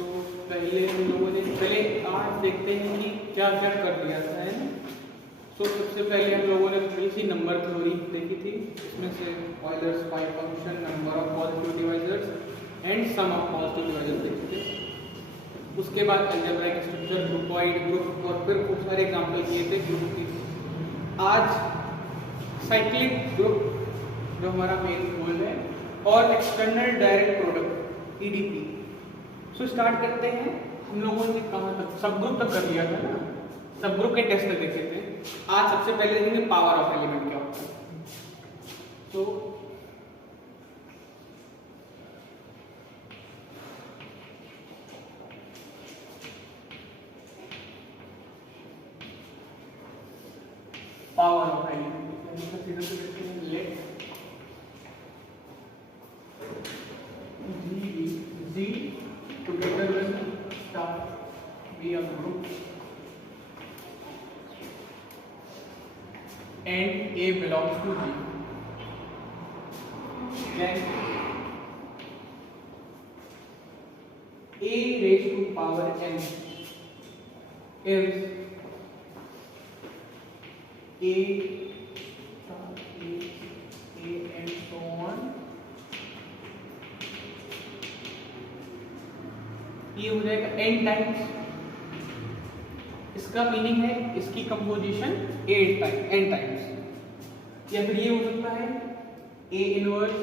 तो पहले हम लोगों ने पहले आज देखते हैं कि क्या क्या कर दिया था, है ना। तो सबसे पहले हम लोगों ने थोड़ी सी नंबर थ्योरी देखी थी, इसमें से Euler's pi function, number of positive divisors and sum of positive divisors देखे थे। उसके बाद अलजेब्राइक स्ट्रक्चर, ग्रुपॉइड ग्रुप, और फिर खूब सारे एग्जाम्पल किए थे ग्रुप की। आज साइक्लिक ग्रुप जो हमारा मेन गोल है, और external direct product EDP। So start करते हैं। हम लोगों ने कहाँ तक, सब ग्रुप तक कर लिया था ना, सब ग्रुप के टेस्ट देखे थे। आज सबसे पहले देखेंगे पावर ऑफ एलिमेंट क्या होता है। तो power of element let G together with star be a group and A belongs to G. Then A raised to power n is A star A and so on. ये हो जाएगा n times. इसका meaning है इसकी composition n times. या फिर ये हो सकता है A inverse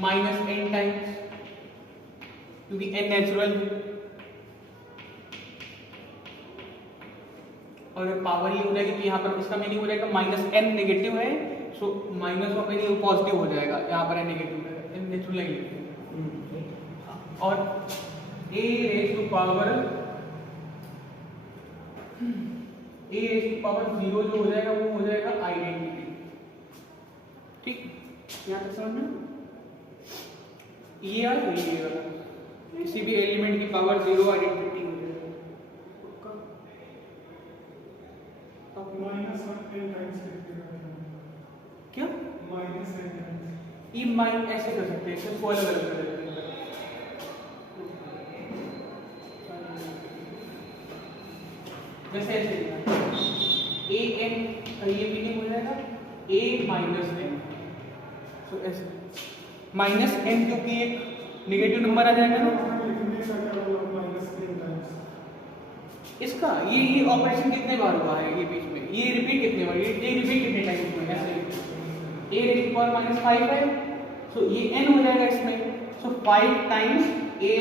minus n times, क्योंकि n नेचुरल है। और पावर ये हो जाएगी कि यहाँ पर इसका मीनिंग हो जाएगा -n नेगेटिव है, so minus of n positive हो जाएगा, यहाँ पर n नेगेटिव है, n नेचुरल नहीं लिखते। और a रेज़ टू पावर 0 जो हो जाएगा वो हो जाएगा आइडेंटिटी। ठीक, यहाँ तक समझना। ये वाला किसी भी एलिमेंट की पावर 0 आइडेंटिटी हो जाएगा। क्या ये माइन ऐसे कर सकते हैं, इसको अलग अलग कर सकते हैं। जैसे ऐसे a n का ये मीनिंग हो जाएगा a माइनस n। तो ऐसे माइनस n क्योंकि एक नेगेटिव नंबर आ जाएगा ना इसका। ये ऑपरेशन कितने बार हुआ है ये बीच में, ये रिपीट कितने बार, ये रिपीट कितने टाइम्स में, ऐसे a रेज़ टू पावर -5 है, सो ये n हो जाएगा इसमें। सो 5 टाइम्स a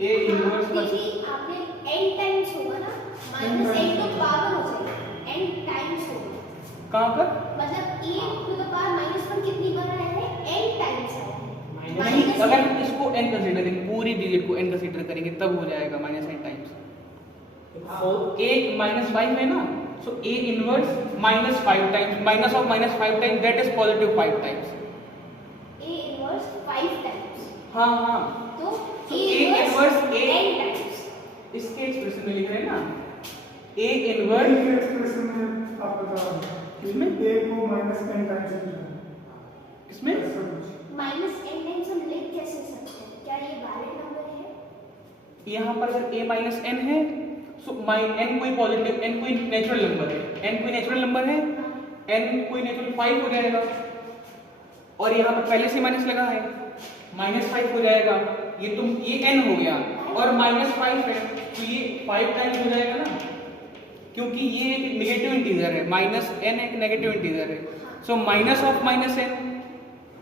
इनवर्स आपने n टाइम्स होगा ना, -n तो पावर हो जाएगा, n टाइम्स होगा। कहाँ पर मतलब a टू द पावर -1 कितनी बार आया है, n टाइम्स आया है। नहीं, अगर इसको n कंसीडर करेंगे, पूरी डिजिट को n कंसीडर करेंगे, तब हो जाएगा -n टाइम्स। a -5 है ना, सो a inverse -5 times, minus of -5 times, that is positive 5 times. a inverse 5 times. हाँ तो a इनवर्स n टाइम्स इसके एक्सप्रेशन में लिख रहे हैं ना, a इनवर्स एक्सप्रेशन में आप बता रहे हैं इसमें a को -n टाइम्स इसमें -n टाइम्स हम लिख कैसे सकते हैं, क्या ये वैलिड नंबर है? यहाँ पर अगर a -n है, सो n कोई पॉजिटिव, n कोई नेचुरल नंबर है, n कोई नेचुरल नंबर है, n कोई नेचुरल 5 हो जाएगा। और यहाँ पर पहले से माइनस लगा है, -5 हो जाएगा। ये n हो गया और -5 है, तो ये 5 टाइम्स हो जाएगा ना, क्योंकि ये एक नेगेटिव इंटीजर है, -n एक नेगेटिव इंटीजर है। सो माइनस ऑफ -n,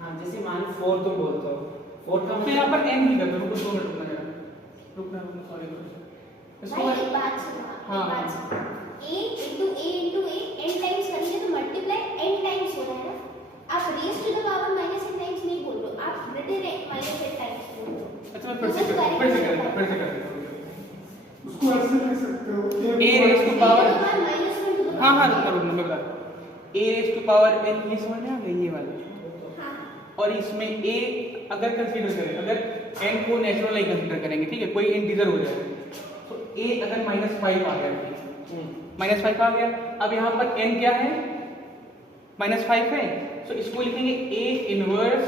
हाँ जैसे मान 4 तो बोलते हो 4 का तो यहाँ पर n ही करते हैं। रुको 2 मिनट रुकना, सॉरी इसको भाई एक बात सुनो, हाँ। एक बात सुनो, a into a n times करेंगे तो मल्टीप्लाई n टाइम्स हो जाएगा। आप raise to the power -n times नहीं बोल रहे हो, आप रिटन -n टाइम्स बोल रहे हो। अच्छा मैं फिर से कर उसको ऐसे लिख सकते हो a रेज़ टू पावर, -1 हाँ रुकना मैं बता रहा हूँ। a raise to power n, ये समझ में आ गई ये वाला। हाँ, और इसमें a अगर कंसीडर करें, अगर n को नेचुरल नहीं कंसीडर करेंगे, ठीक है, कोई इंटीजर हो जाएगा, तो a अगर -5 आ गया, -5 आ गया। अब यहाँ पर n क्या है, -5 है, तो इसको लिखेंगे A inverse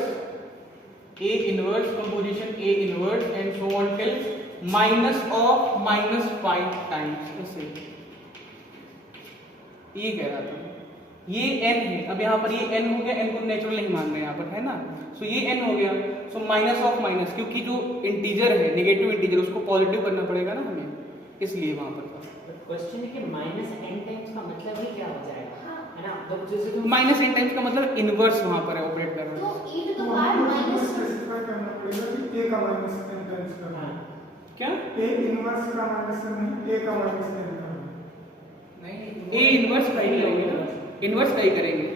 composition A inverse and so on till -5 times ऐसे। ये कह रहा था, ये n है। अब यहाँ पर ये n हो गया, n को नेचुरल नहीं मान रहे यहाँ पर, है ना। सो ये n हो गया, सो माइनस ऑफ माइनस, क्योंकि जो इंटीजर है, नेगेटिव इंटीजर, उसको पॉजिटिव करना पड़ेगा ना हमें, इसलिए वहां पर क्वेश्चन है कि -n टाइम्स का मतलब ही क्या हो जाएगा, है ना। तो जैसे -n टाइम्स का मतलब इनवर्स वहां पर है, ऑपरेट कर रहा तो है। e to the power minus specify करना पड़ेगा कि a का माइनस n टाइम्स करना है। क्या a इनवर्स का माइनस n नहीं, a का माइनस n करना है। A इनवर्स का ही होगी ना, इनवर्स का ही करेंगे।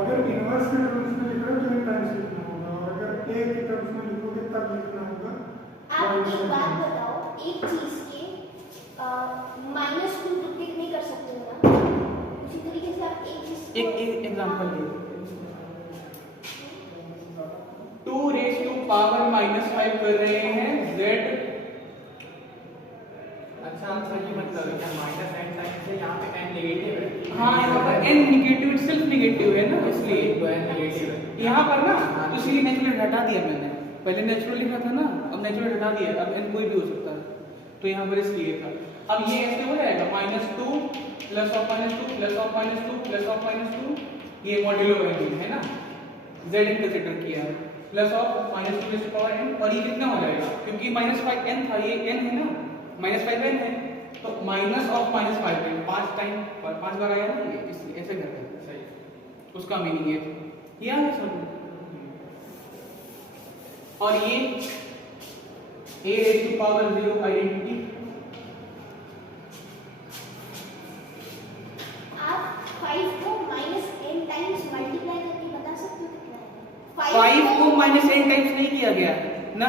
अगर इनवर्स के टर्म्स में लिख रहे हो तो n टाइम्स लिखना होगा, और अगर a के टर्म्स में लिखोगे तब लिखना होगा आप एक बात बताओ, एक चीज के -2 डुप्लीकेट नहीं कर सकते हो ना, उसी तरीके से आप एक चीज एक एग्जांपल ले, 2 रेज़ टू पावर -5 कर रहे हैं z। अच्छा हम सही मतलब क्या -n टाइम्स से यहाँ पे n नेगेटिव है। हाँ, यहाँ पर n नेगेटिव सेल्फ नेगेटिव है ना, इसलिए तो n नेगेटिव है यहाँ पर ना, तो इसलिए नेचुरल हटा दिया मैंने। पहले नेचुरल लिखा था ना, अब नेचुरल हटा दिया, अब n कोई भी हो सकता है, तो यहाँ पर इसलिए था। अब ये ऐसे हो जाएगा -2 plus of -2 plus of -2 plus of -2, ये मॉड्यूलो वैल्यू है ना, z कंसीडर किया है, plus of -2 raise to power n, और ये कितना हो जाएगा, क्योंकि -5n था, ये n है ना, -5n है, तो माइनस ऑफ -5n 5 टाइम 5 बार आया ना, ये इसलिए ऐसे करते हैं। सही, उसका मीनिंग ये था, ये आ गया समझ। और ये a raise to power 0 identity, आप 5 को -n टाइम्स मल्टीप्लाई करके बता सकते हो कितना है। 5 को -n टाइम्स नहीं किया गया ना,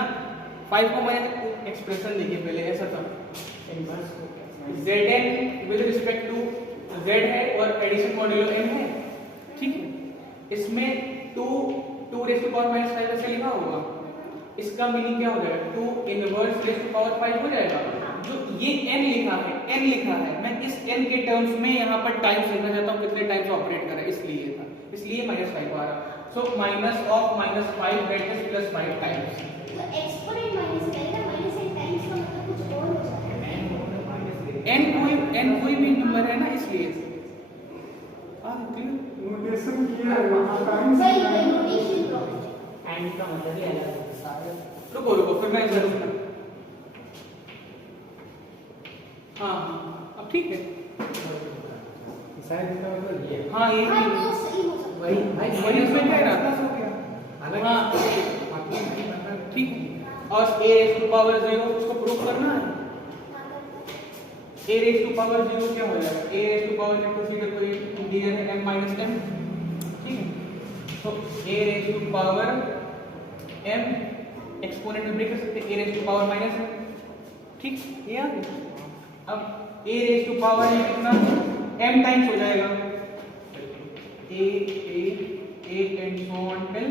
5 को मैंने एक्सप्रेशन देखिए पहले, ऐसा था इनवर्स को Zn with respect to z है और एडिशन मॉड्यूलो n है, ठीक है। इसमें 2 रेज़ टू पावर -5 ऐसे लिखा होगा, इसका मीनिंग क्या हो जाएगा, 2 इनवर्स रेज़ टू पावर 5 हो जाएगा। जो ये n लिखा है, मैं इस n के टर्म्स में यहाँ पर टाइम्स लिखना चाहता हूँ, कितने टाइम्स ऑपरेट कर रहा है, इसलिए था, इसलिए -5 आ रहा। So minus of -5 that is +5 times. तो एक्सपोनेंट माइनस करेगा, -n टाइम्स का मतलब कुछ और हो जाता है। n कोई भी नंबर है ना, इसलिए नोटेशन किया है टाइम्स वही नोटेशन प्रॉब्लम। n का मतलब ही अलग है। रुको फिर मैं जरूर हाँ अब ठीक है, शायद इसका मतलब ये है। हाँ ये हाँ तो सही हो सकता है। वही उसमें कह रहा था, अलग हाँ ठीक है। और a रेज़ टू पावर 0 उसको प्रूव करना है, a रेज़ टू पावर 0 क्या हो जाएगा, a raise to power consider कोई इंटीजर है m - n, ठीक है। तो a raise to power m exponent में ब्रेक कर सकते हैं, a raise to power -m, ठीक, ये आ गया। अब a रेज़ टू पावर ये कितना m टाइम्स हो जाएगा, a and so on till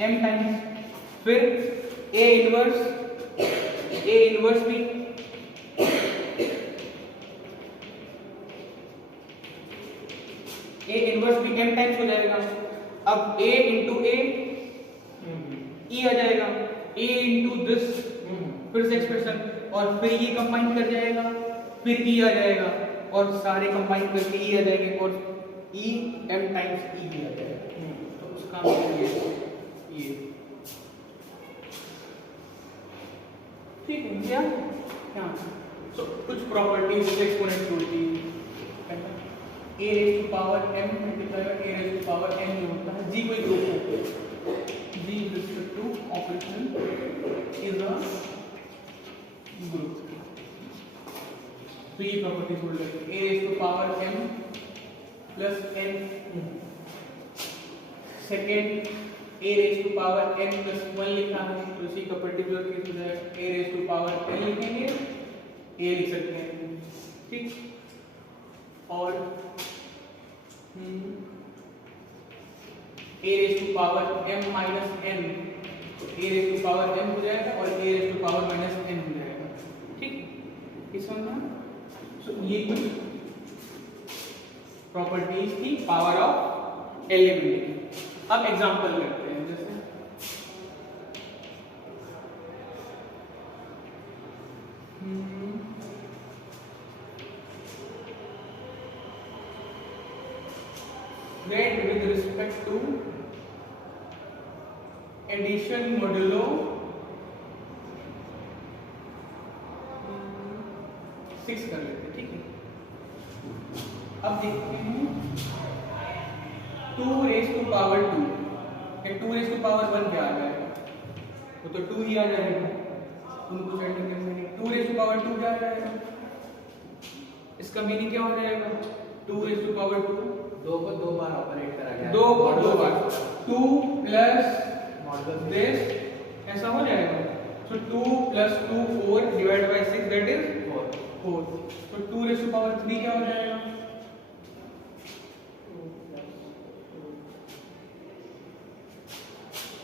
m times, फिर a इनवर्स भी m टाइम्स हो जाएगा। अब a इंटू a e आ जाएगा, a इंटू दिस, फिर से एक्सप्रेशन, और फिर ये कंबाइन कर जाएगा, फिर e आ जाएगा, और सारे कंबाइन करके e आ जाएंगे, और e m टाइम्स e भी आ जाएगा। तो उसका मतलब ये ठीक है क्या, हाँ। सो कुछ प्रॉपर्टीज एक्सपोनेंट होती है, a raise to power m multiply by a raise to power n जो होता है, g कोई ग्रुप है, g with respect to operation is a group। तो ये प्रॉपर्टी बोल रहे हैं, a raise to power m plus n, second a raise to power n plus 1 लिखा है, तो इसी का पर्टिकुलर केस हो जाएगा, a raise to power n लिखेंगे, a लिख सकते हैं, ठीक। और a raise to power m minus n, तो a raise to power m हो जाएगा, और a raise to power minus n हो जाएगा, ठीक। इस समझ में ये कुछ प्रॉपर्टीज थी पावर ऑफ एलिमेंट। अब एग्जांपल करते हैं, जैसे that with respect to addition modulo 6 कर लेते हैं, ठीक है। अब देखते हैं 2 raise to power 2, 2 raise to power 1 क्या आ जाएगा, वो तो 2 ही आ जाएगा। उनको सेट करने में 2 रेज़ टू पावर 2 क्या आ जाएगा, इसका मीनिंग क्या हो जाएगा, 2 रेज़ टू पावर 2 2 को 2 बार ऑपरेट करा गया, 2 को 2 बार 2 प्लस दिस ऐसा हो जाएगा। सो 2 plus 2 4 divide by 6 that is 4। तो 2 रेज़ टू पावर 3 क्या हो जाएगा,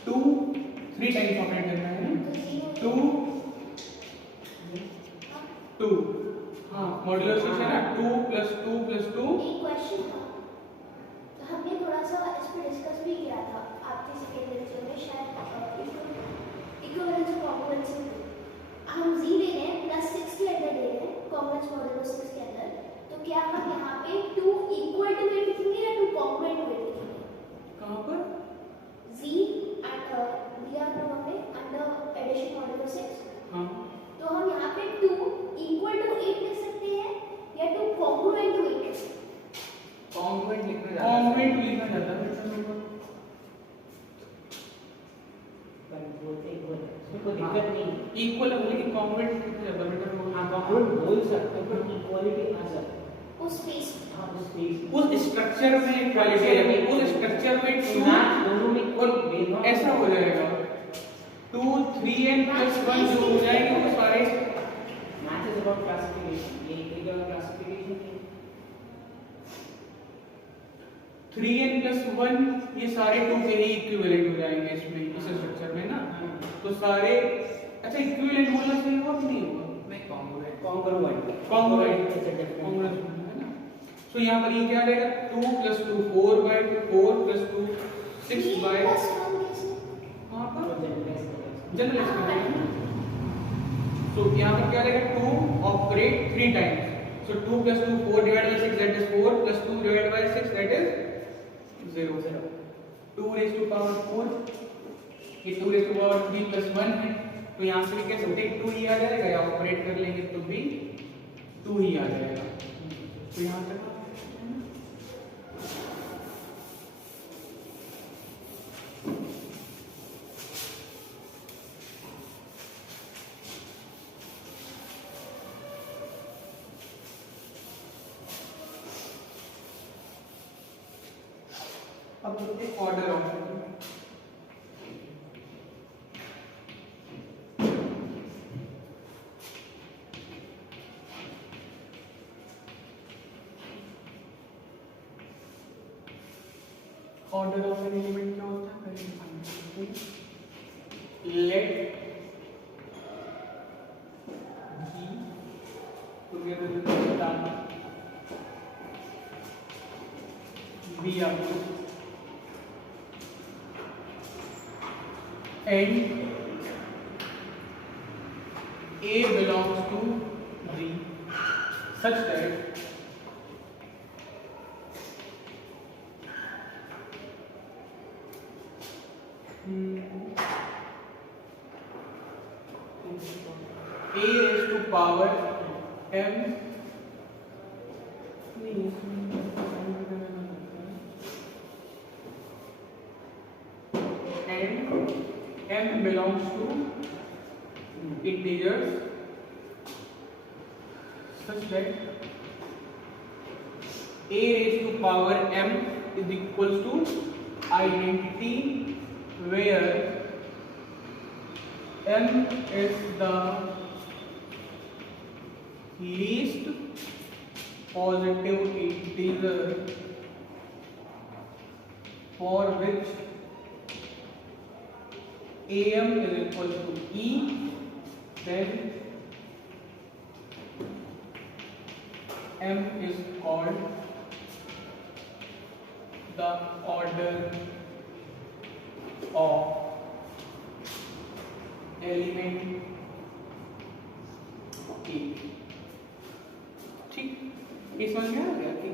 2 3 टाइम्स ऑपरेट करना है, 2 2 हाँ मॉड्यूलो 6 है ना, 2 प्लस 2 प्लस 2। एक क्वेश्चन था, तो हमने थोड़ा सा इस पे डिस्कस भी किया था आपके सेकेंड लेक्चर में, शायद इक्विवेलेंस और कॉन्ग्रुएंस में। हम z ले रहे हैं प्लस 6 के अंदर ले रहे हैं, कॉन्ग्रुएंस मॉड्यूलो 6 के अंदर, तो क्या हम यहाँ पे 2 इक्वल टू 8 लिखेंगे या 2 कॉन्ग्रुएंट टू 8 लिखेंगे? कहाँ पर z दिया था हमें अंडर एडिशन मॉड्यूलो 6, हाँ तो हम यहाँ पे 2 इक्वल टू 8 लिख सकते हैं या 2 कॉन्ग्रुएंट टू 8 लिख सकते हैं? कॉन्ग्रुएंट लिखना जाता है, कॉन्ग्रुएंट लिखा जाता है पर बोलते इक्वल है, उसमें कोई दिक्कत नहीं है। इक्वल है, लेकिन कॉन्ग्रुएंट लिखा जाता है बेटा। हाँ कॉन्ग्रुएंट बोल सकते हो पर इक्वालिटी आ जाती है। उस स्पेस हाँ उस स्पेस उस स्ट्रक्चर में इक्वालिटी है, उस स्ट्रक्चर में 2 मैथ दोनों में और ऐसा हो जाएगा 2 3n प्लस 1 जो हो जाएंगे वो सारे मैथ इज अबाउट क्लासिफिकेशन, ये एक क्लासिफिकेशन है। 3n प्लस 1 ये सारे 2 के ही इक्विवेलेंट हो जाएंगे इसमें, इस स्ट्रक्चर में ना। तो सारे अच्छा इक्विवेलेंट बोलना सही होगा कि नहीं होगा, नहीं congruent congruent congruent is a different congruent है ना। सो यहाँ पर ये क्या आ जाएगा 2 plus 2 4 by 4 plus 2 6 by plus 1 कैसे? वहाँ पर जनरलाइज जनरलाइज कर देंगे। सो यहाँ पर क्या रहेगा 2 operate 3 times, so 2 plus 2 4 divide by 6 that is 4 plus 2 divide by 6 that is 0 0। 2 raise to power 4, ये 2 रेज़ टू पावर 3 प्लस 1 है, तो यहाँ से भी कह सकते हैं 2 ही आ जाएगा, या ऑपरेट कर लेंगे तो भी 2 ही आ जाएगा। तो यहाँ तक अब देखते हैं order of order of an element क्या होता है, पहले फाइंड करते हैं। Let G together with the B आपको and A belongs to B such that A raised to power m and m belongs to integers such that A raised to power m is equals to identity where m is the least positive integer for which am is equal to e, then m is called the order of element a. ठीक, ये समझ में आ गया कि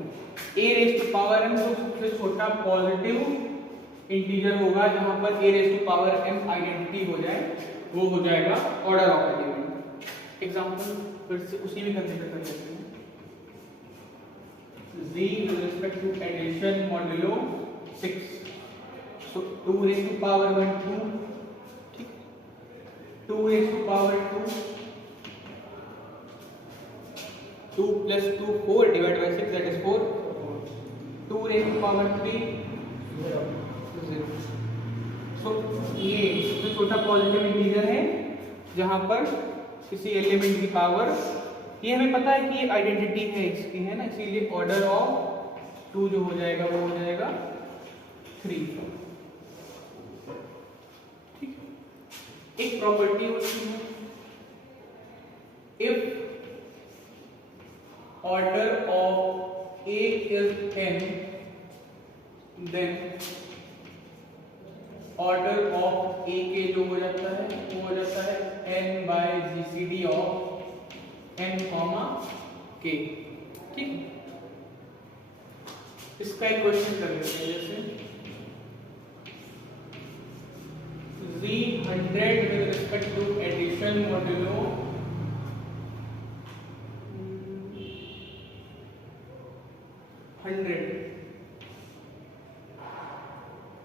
a raise to power m तो सबसे छोटा पॉजिटिव इंटीजर होगा जहां पर a raise to power m identity हो जाए, वो हो जाएगा ऑर्डर ऑफ एलिमेंट। एग्जांपल फिर से उसी में कंसीडर कर लेते हैं। z with respect to addition modulo 6, so 2 raised to power 1 2, ठीक, 2 raised to power 2, 2 plus 2 4 divided by 6, that is 4, 2 raised to power 3 0, so ये जो छोटा पॉजिटिव इंटीजर है जहां पर किसी एलिमेंट की पावर, ये हमें पता है कि ये आइडेंटिटी है इसकी, है ना, इसीलिए ऑर्डर ऑफ 2 जो हो जाएगा वो हो जाएगा 3। ठीक, एक प्रॉपर्टी होती है, if order of a is n, then order of a के जो हो जाता है वो हो जाता है n by GCD of n, k। ठीक, इसका एक क्वेश्चन कर लेते हैं, जैसे z 100 with respect to addition modulo 100,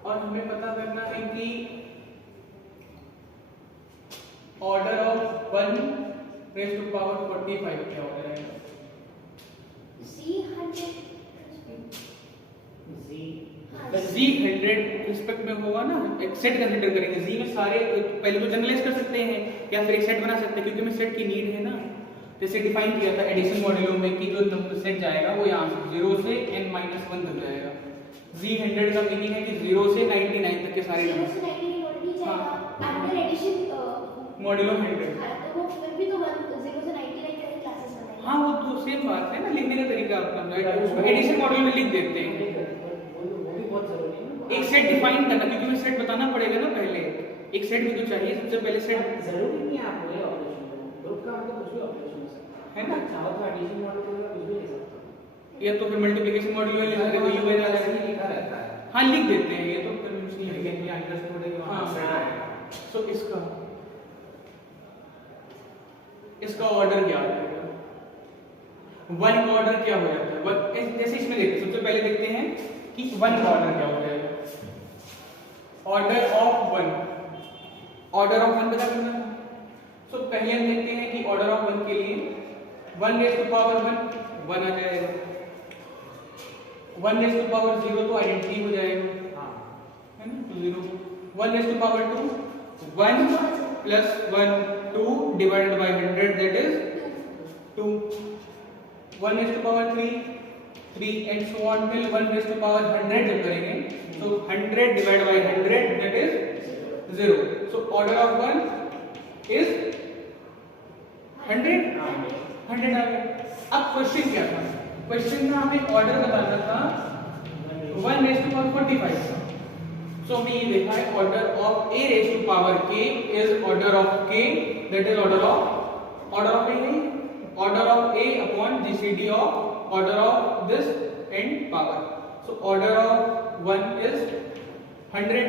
और हमें पता करना है कि order of 1 raise to power 45 क्या हो जाएगा? z 100 रिस्पेक्ट में होगा ना, एक सेट कंसीडर करेंगे। z में सारे पहले तो जनरलाइज कर सकते हैं या फिर एक सेट बना सकते हैं, क्योंकि हमें सेट की नीड है ना। जैसे डिफाइन किया था एडिशन मॉड्यूलो में कि जो सेट जाएगा वो यहाँ से 0 से n - 1 तक जाएगा। z 100 का मीनिंग है कि 0 से 99 तक के सारे नंबर अंडर एडिशन मॉड्यूलो 100। तो वो फिर भी तो 0 से 99 तक क्लासेस बनाएंगे। हाँ, वो तो सेम बात है ना, लिखने का तरीका अपना, उसको एडिशन मॉड्यूल में लिख देते हैं। वो भी बहुत जरूरी है ना। एक सेट डिफाइन करना, क्योंकि हमें सेट बताना पड़ेगा ना पहले, एक सेट भी तो चाहिए सबसे पहले सेट, जरूरी नहीं है आप वही ऑपरेशन करो, ग्रुप का मतलब कुछ भी ऑपरेशन हो सकता है ना। चाहो तो एडिशन मॉडल को कुछ भी ले सकते हो, या तो फिर मल्टीप्लिकेशन मॉड्यूल में लिखा देते हैं, यूएन आ जाएगा, लिखा रहता है। हाँ लिख देते हैं, ये तो फिर मुश्किल है। लेकिन ये अंडरस्टूड है कि वहां से हाँ, आएगा। सो इसका ऑर्डर क्या हो जाएगा? 1 का ऑर्डर क्या हो जाता है? जैसे इसमें देखते हैं, सबसे पहले देखते हैं कि 1 का ऑर्डर क्या हो जाएगा। ऑर्डर ऑफ 1, ऑर्डर ऑफ 1 पता करना है। सो पहले हम देखते हैं कि ऑर्डर ऑफ 1 के लिए 1 रेज़ टू पावर 1 1 आ जाएगा, 1 रेज़ टू पावर 0 तो आइडेंटिटी हो जाएगा, है ना, तो 0। 1 raise to power 2 1 plus 1 2 divided by 100, that is 2। 1 raise to power 3 3 and so on till 1 raise to power 100 जब करेंगे तो 100 divided by 100, that is 0। So order of 1 is 100 आ गया। अब क्वेश्चन क्या था? क्वेश्चन था हमें ऑर्डर बताना था 1 रेज़ टू पावर 45 का। सो हमने ये देखा है order of a raise to power k is order of k, that is order of a है order of a upon GCD of order of this and power. So order of 1 is 100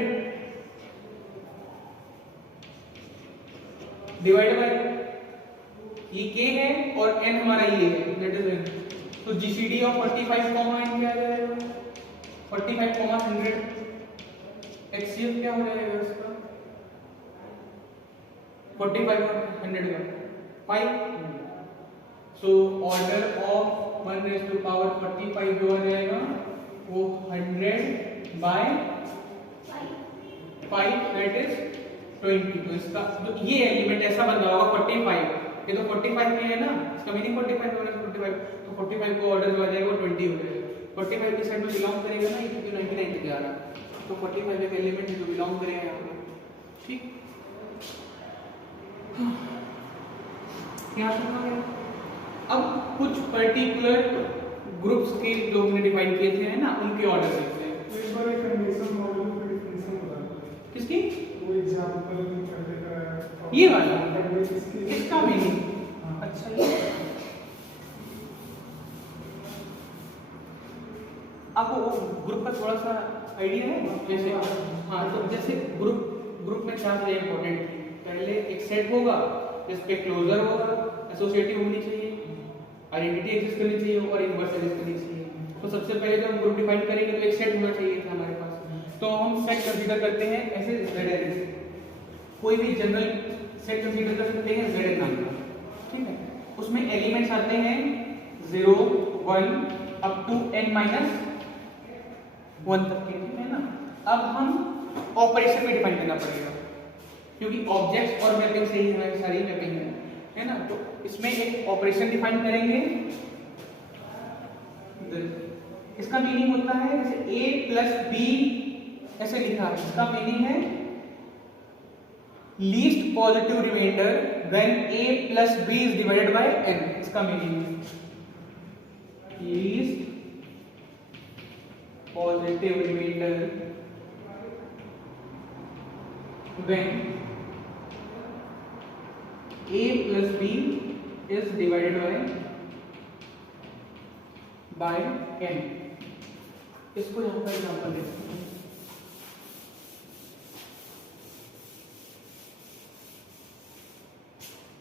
divided by ये k है और n हमारा ये है, that is n। तो GCD of 45 comma n क्या आ जाएगा? 45 कॉमा 100, HCF क्या हो जाएगा इसका? 45 और 100 का 5। So order of 1 raise to power 45 जो आ जाएगा वो 100 बाय 5, दैट इज 20। तो इसका तो ये एलिमेंट ऐसा बन रहा होगा 45, ये तो 45 में है ना, इसका मीनिंग 45 होगा, 45 तो 45 को ऑर्डर जो आ जाएगा वो 20 हो जाएगा। 45 के साइड में बिलोंग करेगा ना, ये क्योंकि 99 तक जा रहा है, तो 45 एक एलिमेंट है जो बिलोंग करेगा यहाँ पे। ठीक, यहाँ तक हो गया। अब कुछ पर्टिकुलर ग्रुप्स के जो हमने डिफाइन किए थे है ना, उनके ऑर्डर देखते हैं। किसकी? वो एग्जाम्पल कर देगा ये वाला? इसकी इसका मीनिंग? हाँ। अच्छा, ये आपको ग्रुप का थोड़ा सा आइडिया है? जैसे हाँ, तो जैसे ग्रुप में चार चीजें इंपॉर्टेंट थी। पहले एक सेट होगा जिसपे क्लोजर होगा, एसोसिएटिव होनी चाहिए, आइडेंटिटी एग्जिस्ट करनी चाहिए और इनवर्स एग्जिस्ट करनी चाहिए। तो सबसे पहले जब हम ग्रुप डिफाइन करेंगे तो एक सेट होना चाहिए था हमारे पास। तो हम सेट कंसीडर करते हैं ऐसे ZN, कोई भी जनरल सेट कंसीडर कर सकते हैं ZN नाम का, ठीक है। उसमें एलिमेंट्स आते हैं 0, 1 अप टू n-1 तक के, ठीक है ना। अब हम ऑपरेशन में डिफाइन करना पड़ेगा क्योंकि ऑब्जेक्ट्स और मैपिंग से ही हमारी सारी मैपिंग है ना। तो इसमें एक ऑपरेशन डिफाइन करेंगे। इसका मीनिंग होता है जैसे a प्लस b ऐसे लिखा है, इसका मीनिंग है least positive remainder when a plus b is divided by n। इसका मीनिंग है least positive remainder when a plus b is divided by n। इसको यहाँ पर एग्जाम्पल देते हैं।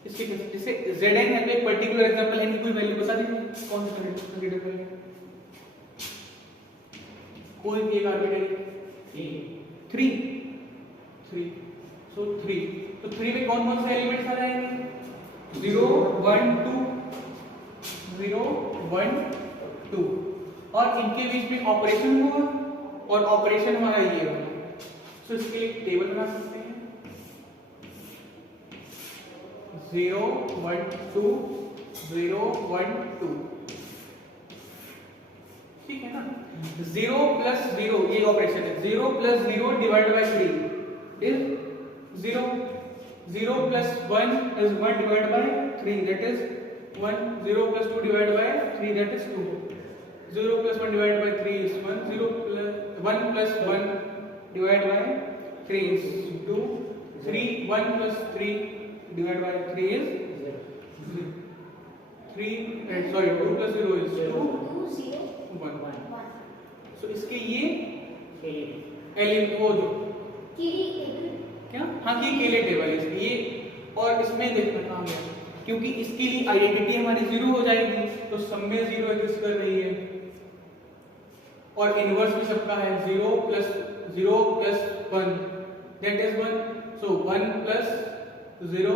इसके जैसे Zn है तो एक पर्टिकुलर एग्जाम्पल n की कोई वैल्यू बता दीजिए, कौन सा कंसीडर करेंगे? कोई भी एक आर्बिट्ररी 3 सो 3, तो 3 में कौन कौन से एलिमेंट्स आ जाएंगे? 0, 1, 2, 0, 1, 2 और इनके बीच में ऑपरेशन होगा और ऑपरेशन हमारा ये होगा। सो इसके लिए टेबल बना सकते हैं 0, 1, 2, 0, 1, 2, ठीक है ना। 0 प्लस 0 ये ऑपरेशन है। 0 plus 0 divided by 3 is 0। 0 plus 1 is 1 divided by 3, that is 1. 0 plus 2 divided by 3, that is 2. 0 plus 1 divided by 3 is 1. 1 plus 1 divided by 3 is 2. 1 plus 3 divided by 3 is 2 plus 0 is 2, 1. So इसके ये element वो जो क्या, हाँ ये केले table है ये। और इसमें देखना कहाँ गया, क्योंकि इसके लिए आइडेंटिटी हमारी 0 हो जाएगी तो सब में 0 एग्जिस्ट कर रही है और इनवर्स भी सबका है 0 plus 1 that is 1। So 1 plus 0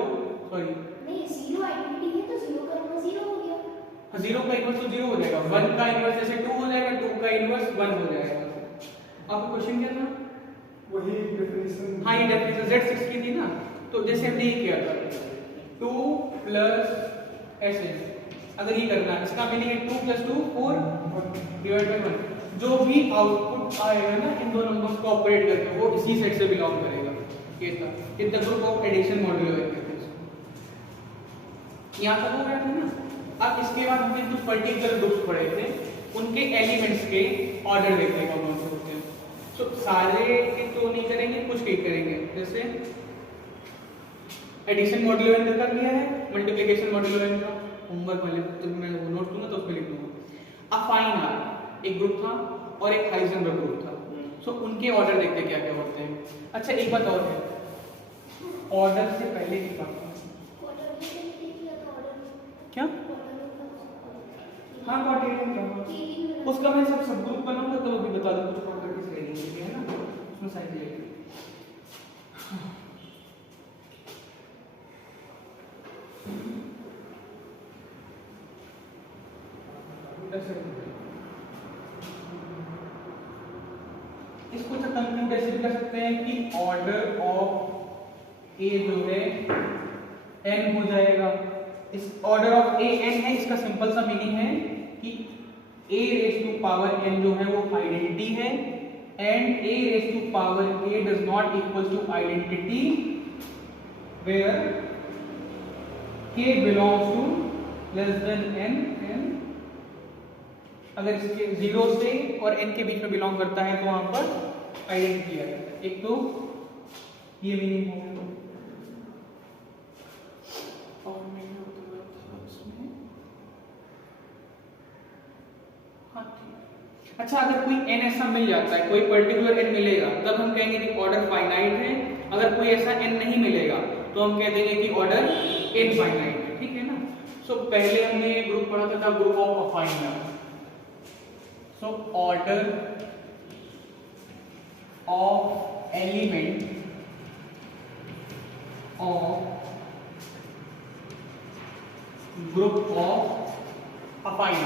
sorry नहीं 0 आइडेंटिटी है तो 0 का इनवर्स 0 हो गया। हाँ 0 का इनवर्स तो 0 हो जाएगा, 1 का इनवर्स जैसे 2 हो जाएगा, 2 का इनवर्स 1 हो जाएगा। आपका क्वेश्चन क्या था? वही डेफिनेशन। हाँ ये डेफिनेशन Z6 की थी ना, तो जैसे हमने ये किया था 2 प्लस ऐसे अगर ये करना है, इसका मीनिंग है 2 प्लस 2 4 डिवाइड बाय 1। जो भी आउटपुट आएगा ना इन दो नंबर्स को ऑपरेट करके वो इसी सेट से बिलोंग करेगा। ये था in the group of addition module कहते हैं इसको। यहाँ तक हो गया था ना। अब इसके बाद हमने कुछ पर्टिकुलर ग्रुप्स पढ़े थे, उनके एलिमेंट्स के ऑर्डर देखते हैं कौन से होते हैं। तो सारे के तो नहीं करेंगे, कुछ के करेंगे। जैसे एडिशन मॉड्यूल कर लिया है, मल्टीप्लिकेशन मॉड्यूल का होमवर्क वाले जब मैं वो नोट दूंगा तो उसमें लिख दूंगा। अफाइन आर एक ग्रुप था और एक हाइजेनबर्ग ग्रुप था। सो उनके ऑर्डर देखते क्या क्या होते हैं। अच्छा एक बात और है, ऑर्डर से पहले की बात क्या? हाँ क्वाड्रेटिक उसका मैं सब ग्रुप बनाऊंगा तो वो भी बता दूं कुछ ऑर्डर की श्रेणी है ना, उसमें साइड लेंगे। इसको तो कंक्लूड ऐसे भी कर सकते हैं कि ऑर्डर ऑफ ए जो है n हो जाएगा। इस ऑर्डर ऑफ ए n है, इसका सिंपल सा मीनिंग है कि a raise to power n जो है वो आइडेंटिटी है and a raise to power a does not equal to identity where k belongs to less than n। अगर इसके 0 से और n के बीच में बिलोंग करता है तो वहां पर आइडेंटिटी आ जाता है। एक तो ये मीनिंग हो गया। और मैंने बताया था इसमें, हाँ ठीक। अच्छा, अगर कोई n ऐसा मिल जाता है, कोई पर्टिकुलर n मिलेगा, तब हम कहेंगे कि ऑर्डर फाइनाइट है। अगर कोई ऐसा n नहीं मिलेगा तो हम कह देंगे कि ऑर्डर इनफाइनाइट है, ठीक है ना। सो पहले हमने ग्रुप पढ़ा था group of अफाइन। So order of element of group of affine।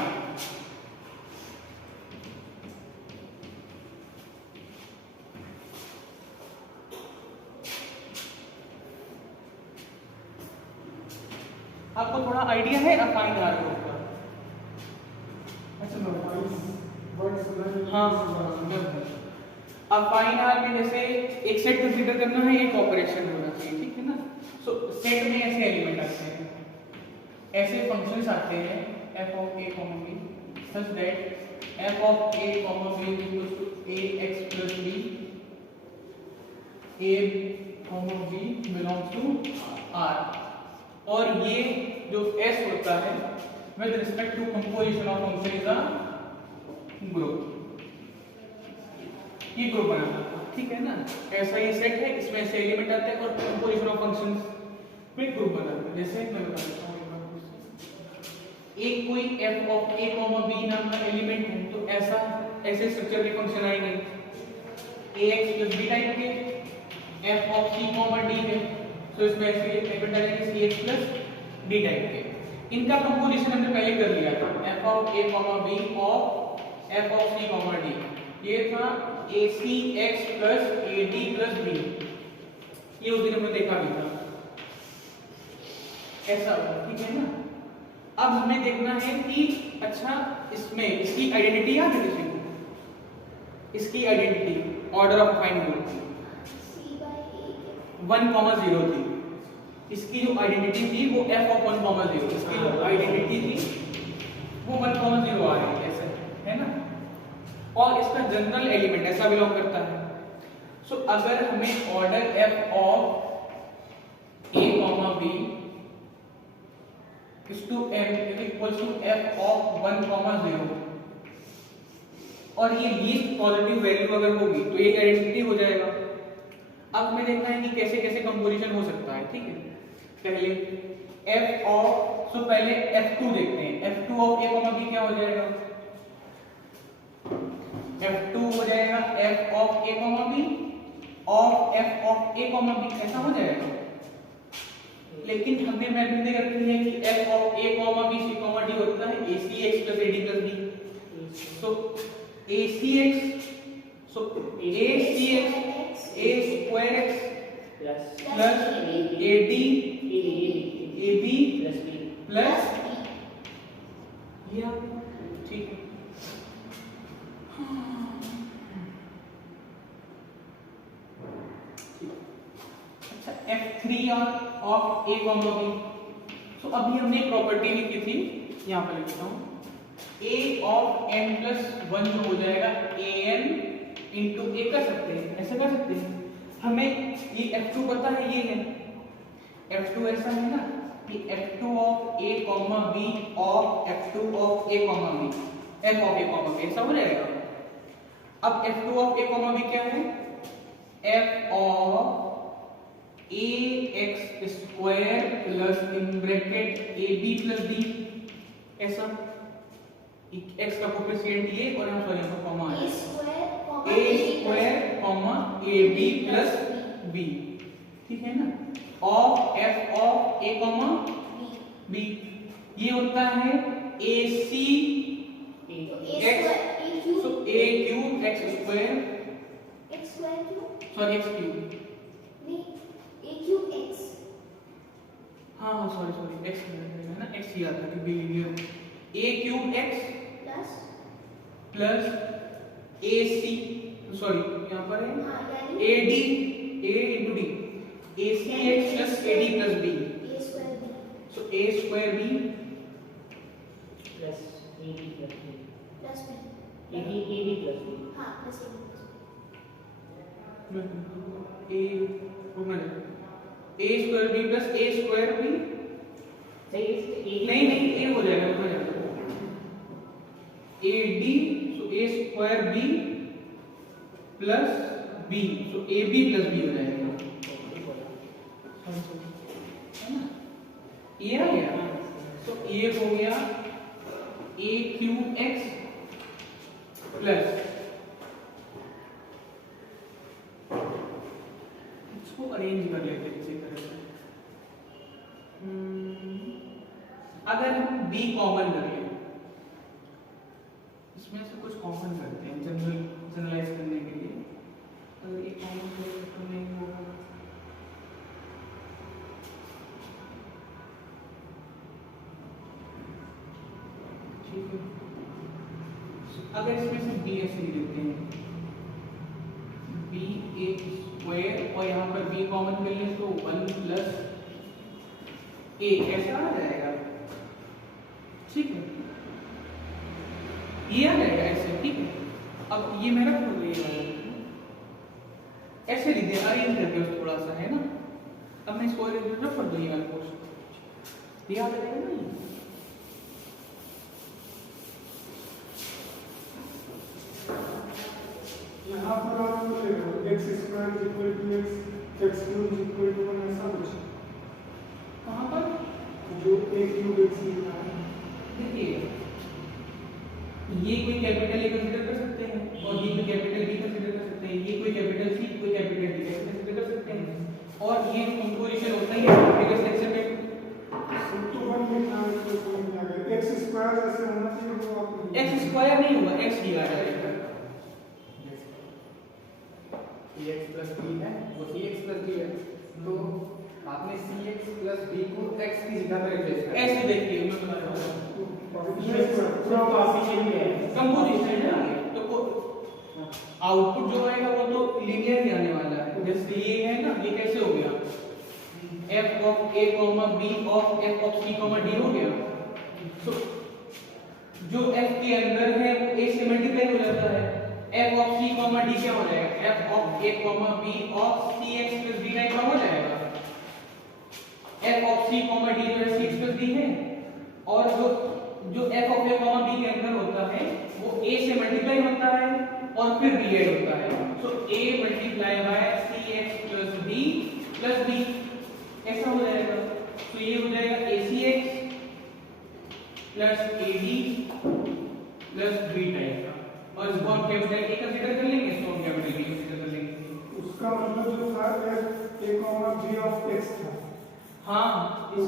आपको थोड़ा आइडिया है अफाइन आर ग्रुप का? अच्छा नो वर्ड सुना हाँ, अफाइन आर में जैसे एक सेट कंसीडर करना है, एक ऑपरेशन होना चाहिए, ठीक है ना। सो सेट में ऐसे एलिमेंट आते हैं, ऐसे फंक्शंस आते हैं f of a, b such that f of a, b is equals to ax plus b, a, b belongs to R। और ये जो s होता है with respect to composition of function is a group। ये group बनाना था, ठीक है ना। ऐसा ये सेट है, इसमें ऐसे एलिमेंट आते हैं और कंपोजिशन ऑफ फंक्शंस फिर ग्रुप बनाते हैं। जैसे मैं बता देता हूँ, एक कोई f of a, b नाम का एलिमेंट है, तो ऐसे स्ट्रक्चर के फंक्शन आएंगे ax plus b टाइप के, f of c, d के, तो इसमें ऐसे एलिमेंट आएंगे cx plus d टाइप के। इनका कंपोजिशन हमने पहले कर लिया था, f of a, b of f of c, d। ये था acx plus ad plus b, ये उस दिन हमने देखा भी था, ऐसा होगा, ठीक है ना। अब हमें देखना है कि अच्छा इसमें इसकी आइडेंटिटी याद है किसी को? इसकी identity order of अफाइन group C by A 1,0 थी। इसकी जो आइडेंटिटी थी वो f of 1,0, इसकी जो आइडेंटिटी थी वो 1,0 आ रही है, ऐसा है ना। और इसका जनरल एलिमेंट ऐसा बिलोंग करता है। सो अगर हमें order f of a, b is to m is equals to f of 1,0 और ये लीस्ट पॉजिटिव वैल्यू अगर होगी तो ये आइडेंटिटी हो जाएगा। अब हमें देखना है कि कैसे कैसे कंपोजिशन हो सकता है, ठीक है। पहले f of, सो पहले f2 देखते हैं। f2 of a, b क्या हो जाएगा? f2 हो जाएगा f of a, b of f of a, b, ऐसा हो जाएगा। लेकिन हमने मैपिंग दे रखी है कि f of a, b, c, d होता है acx plus ad plus b। so acx, so acx a square x plus ad ab plus ये ठीक है। अच्छा f3 of a, b। सो अभी हमने एक प्रॉपर्टी लिखी थी, यहाँ पर लिखता हूँ a of n plus 1 जो हो जाएगा an into a कर सकते हैं, ऐसे कर सकते हैं। हमें ये f2 पता है, ये है f2 ऐसा है ना कि f2 of a, b of f2 of a, b f of a, b ऐसा हो जाएगा। अब f2 of a, b क्या है? f of ax square plus in bracket ab plus d, ऐसा x का कोफिशिएंट ये और यहाँ सॉरी यहाँ पर कॉमा है a square comma ab plus b, ठीक है ना। of f of a, b ये होता है ac x, so a cube x square sorry x cube, हाँ हाँ सॉरी x है ना, x ही आता है b linear a cube x plus ac sorry यहाँ पर है ad a into d acx plus ad plus b, so a square b plus ab plus b, ab plus b। A square B plus A square B, सही है, इसमें एक नहीं नहीं ए हो जाएगा, हो जाएगा A D, so A square B plus B, so A B plus B हो जाएगा, है ना? ये आ गया, तो ये हो गया ए क्यूब एक्स प्लस, इसको अरेंज कर लेते हैं किसी तरह से। अगर हम b कॉमन कर लें, इसमें से कुछ कॉमन करते हैं जनरलाइज करने के लिए, अगर एक कॉमन तो नहीं होगा, ठीक है। अगर इसमें से b ऐसे लिख देते हैं, b a स्क्वायर और यहाँ पर b कॉमन कर लें तो 1 प्लस a ऐसा आ जाएगा, ठीक है, ये आ जाएगा ऐसे, ठीक है। अब ये मैं रख दूंगा, ये वाला ऐसे लिख दिया, अरेंज करके बस थोड़ा सा, है ना। अब मैं इसको अरेंज रख दूंगा, ये वाला पोर्शन ये आ जाएगा ना। यहाँ पर आप बोलेगा X square equal to X cube equal to 1 ऐसा कुछ, कहाँ पर जो ए क्यूब एक्स लिखा है, देखिए ये कोई कैपिटल ए कंसीडर कर सकते हैं और ये कोई कैपिटल बी कंसीडर कर सकते हैं, ये कोई कैपिटल सी कोई कैपिटल डी कंसीडर कर सकते हैं, और ये कंपोजिशन होता है प्रीवियस लेक्चर में तो 1 लिखना है तो समझ में आ गया। एक्स स्क्वायर ऐसे होना चाहिए, वो आप एक्स स्क्वायर नहीं होगा, एक्स डी आ जाएगा, एक्स प्लस बी है, वो सी एक्स प्लस बी है, तो आपने सी एक्स प्लस बी को एक्स की जगह पर रिप्लेस कर ऐसे देखिए मैं बता रहा हूँ कंपोजिशन है ना, तो आउटपुट जो आएगा वो तो लीनियर ही आने वाला है। जैसे ये है ना, ये कैसे हो गया, f of a b of f of c d हो गया, तो जो f के अंदर है वो a से मल्टीप्लाई हो जाता है, f ऑफ c d क्या हो जाएगा, f of a b of cx plus d type का हो जाएगा। f ऑफ c d जो है cx plus d है, और जो f ऑफ a b के अंदर होता है वो a से मल्टीप्लाई होता है और फिर b ऐड होता है, सो a multiply by cx plus d plus b ऐसा हो जाएगा। तो ये हो जाएगा acx plus ad plus b type का, और इसको हम कैपिटल A कंसीडर कर लेंगे, इसको हम कैपिटल B कंसीडर कर लेंगे। उसका मतलब जो था f a b of x था। हाँ ये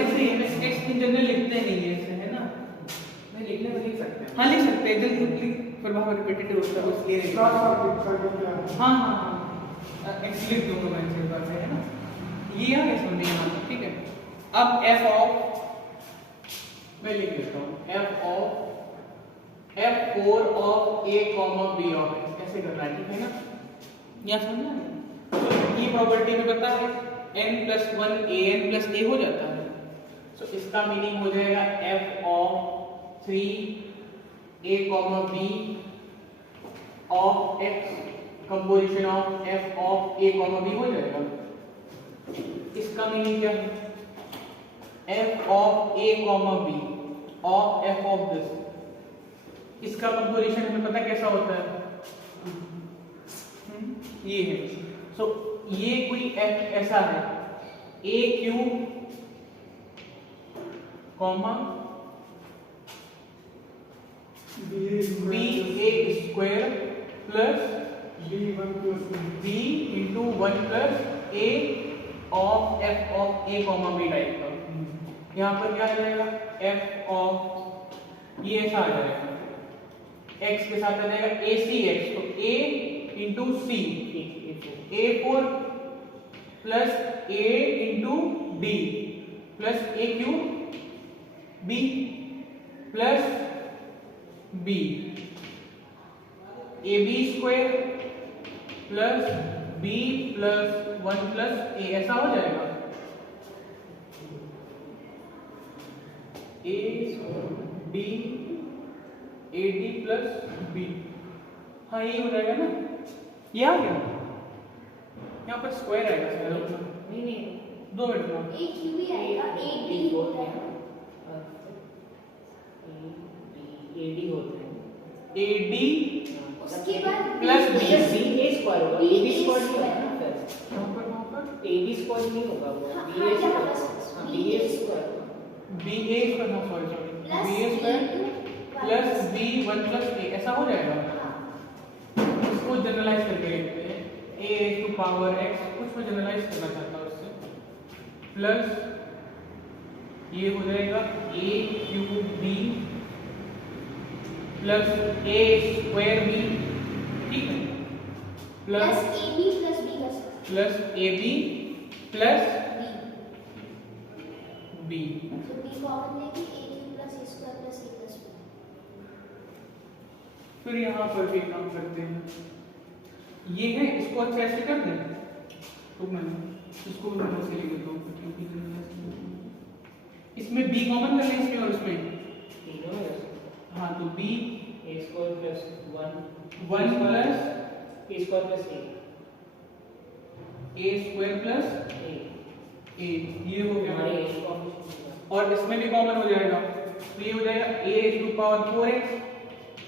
ऐसे ही है, x इन जनरल लिखते नहीं है ऐसे, है ना, नहीं लिखने में लिख सकते हैं, हाँ लिख सकते हैं, जल्दी प्रभाव रिपीटेटिव होता है इसलिए नहीं साफ लिखते। साफ लिखा गया है। हाँ x लिख दूंगा मैं इस बात से, है ना, ये आ गया समझ में आना, ठीक है। अब f ऑफ, मैं लिख देता हूँ, f of f4 of a b of x ऐसे करना है, ठीक है ना, यहाँ समझना है। तो ये प्रॉपर्टी में पता है n plus 1 an plus a हो जाता है, तो इसका मीनिंग हो जाएगा f of 3a b of x composition of f of a b हो जाएगा। इसका मीनिंग क्या है, f of a b of f of this, इसका कंपोजिशन हमें पता कैसा होता है, ये है, सो ये कोई f ऐसा है a cube comma b a square plus b1 plus b into 1 plus a of f of a b type का। यहाँ पर क्या आ जाएगा, f ऑफ, ये ऐसा आ जाएगा, x के साथ आ जाएगा acx, तो a into c, a4 plus a into d plus a cube b plus b, ab square plus b plus 1 plus a ऐसा हो जाएगा, a d ad plus b, हाँ ये हो जाएगा ना, ये आ गया। यहाँ पर स्क्वायर आएगा शायद। नहीं नहीं 2 मिनट में एक क्यू ही आएगा, एक डी होता है। एडी होता है। AD उसके बाद प्लस B B। बी ए स्क्वायर होगा, B एडी A स्क्वायर नहीं square। होगा ना फिर। वहाँ पर एडी स्क्वायर नहीं होगा वो, हाँ, बी हाँ, ए यहाँ पर square. B B A A square. BA square, no sorry plus BA square B plus B1 plus A, ऐसा हो जाएगा। हाँ, इसको जनरलाइज करके लिखते हैं a टू पावर x, कुछ मैं जनरलाइज करना चाहता हूँ इससे, प्लस ये हो जाएगा a cube b plus a square b, ठीक है, plus plus AB plus B कर सकते प्लस ab प्लस हैं b। तो B कॉमन लेके A cube plus A square plus A plus B। फिर यहाँ पर भी काम करते हैं, ये है, इसको अच्छा ऐसे कर दें तो मैं इसको भी मैं से लिख देता हूँ क्योंकि इसमें b कॉमन कर लें इसमें और इसमें, तीनों में कर सकते हैं। हाँ तो b A square plus 1 plus A square plus a square plus A a, ये हो हमारे गया, ए कॉम्बिनेशन और इसमें भी कॉमन हो जाएगा तो ये हो जाएगा a to power 4x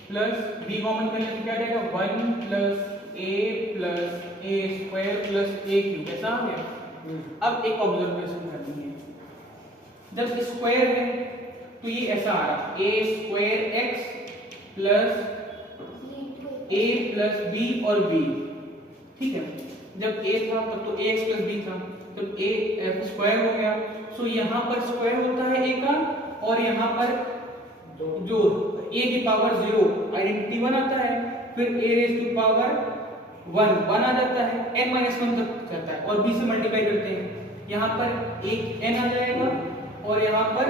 plus b common कर लें तो क्या जाएगा 1 plus a plus a square plus a cube, ऐसा आ गया। अब एक ऑब्जर्वेशन करनी है, जब स्क्वायर है तो ये ऐसा आ रहा a square x plus a plus b और b, ठीक है। जब a था तब तो ax प्लस b था, तो a स्क्वायर हो गया, सो यहाँ पर स्क्वायर होता है a का, और यहाँ पर जो a की पावर 0 आइडेंटिटी 1 आता है, फिर a रेज टू पावर 1 आ जाता है, n माइनस 1 तक जाता है, और b से मल्टीप्लाई करते हैं, यहाँ पर एक n आ जाएगा और यहाँ पर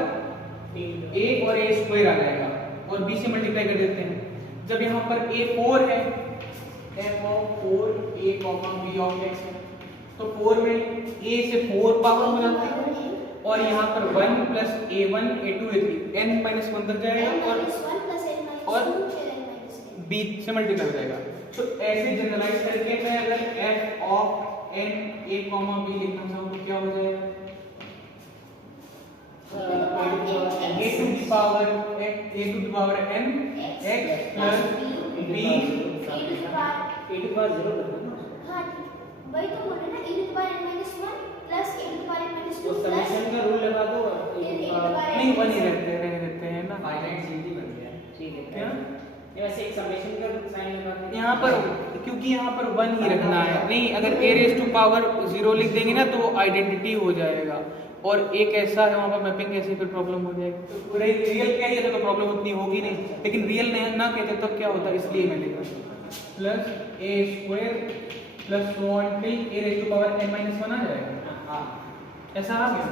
a और a स्क्वायर आ जाएगा, और b से मल्टीप्लाई कर देते हैं। जब यहाँ पर a 4 है, f of 4 a b of x है, तो 4 में a से 4 पावर हो जाता है, और यहाँ पर 1 plus a1 a2 a3 n minus 1 तक जाएगा, और b से मल्टीप्लाई हो जाएगा। तो ऐसे जनरलाइज करके मैं अगर f of n a b लिखना चाहूँ तो क्या हो जाएगा, a to the power n x plus b a to power 0 करना ना। हाँ, वही तो बोल रहे हैं ना, e to power n minus 1 plus e to power n minus 2 तो समेशन का रूल लगा दो, नहीं बनी रहते हैं ना, फाइनाइट सीरीज बन गया है। ठीक है क्या? ये वैसे एक समेशन का साइन लगा दो यहाँ पर, क्योंकि यहाँ पर 1 ही रखना है, नहीं अगर a रेज टू पावर 0 लिख देंगे ना तो आइडेंटिटी हो जाएगा, और एक ऐसा है वहाँ पर मैपिंग कैसे फिर प्रॉब्लम हो जाएगी, तो रियल कह दिया तो प्रॉब्लम उतनी होगी नहीं, लेकिन रियल ना कहते तब क्या होता, इसलिए मैं लिखा plus a square plus so on till a raise to power n minus 1 आ जाएगा, हां ऐसा आ गया।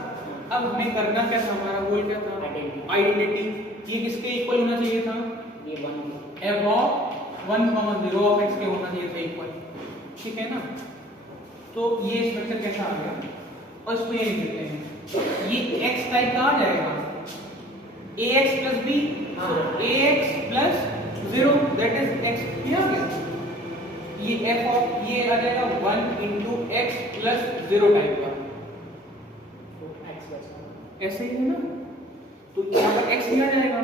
अब हमें करना क्या था, हमारा गोल क्या था, Identity। आइडेंटिटी, ये किसके इक्वल होना चाहिए था, ये 1 f ऑफ 1 0 ऑफ x के होना चाहिए था इक्वल, ठीक है ना। तो ये स्ट्रक्चर कैसा आ गया, और इसको ये लिख देते हैं, ये x टाइप का आ जाएगा ax plus b, ax plus 0 that is x, ये आ गया। ये f ऑफ ये आ जाएगा 1 into x प्लस 0 टाइप का, x बचा। ऐसे ही है ना, तो यहाँ पर x लिया जाएगा।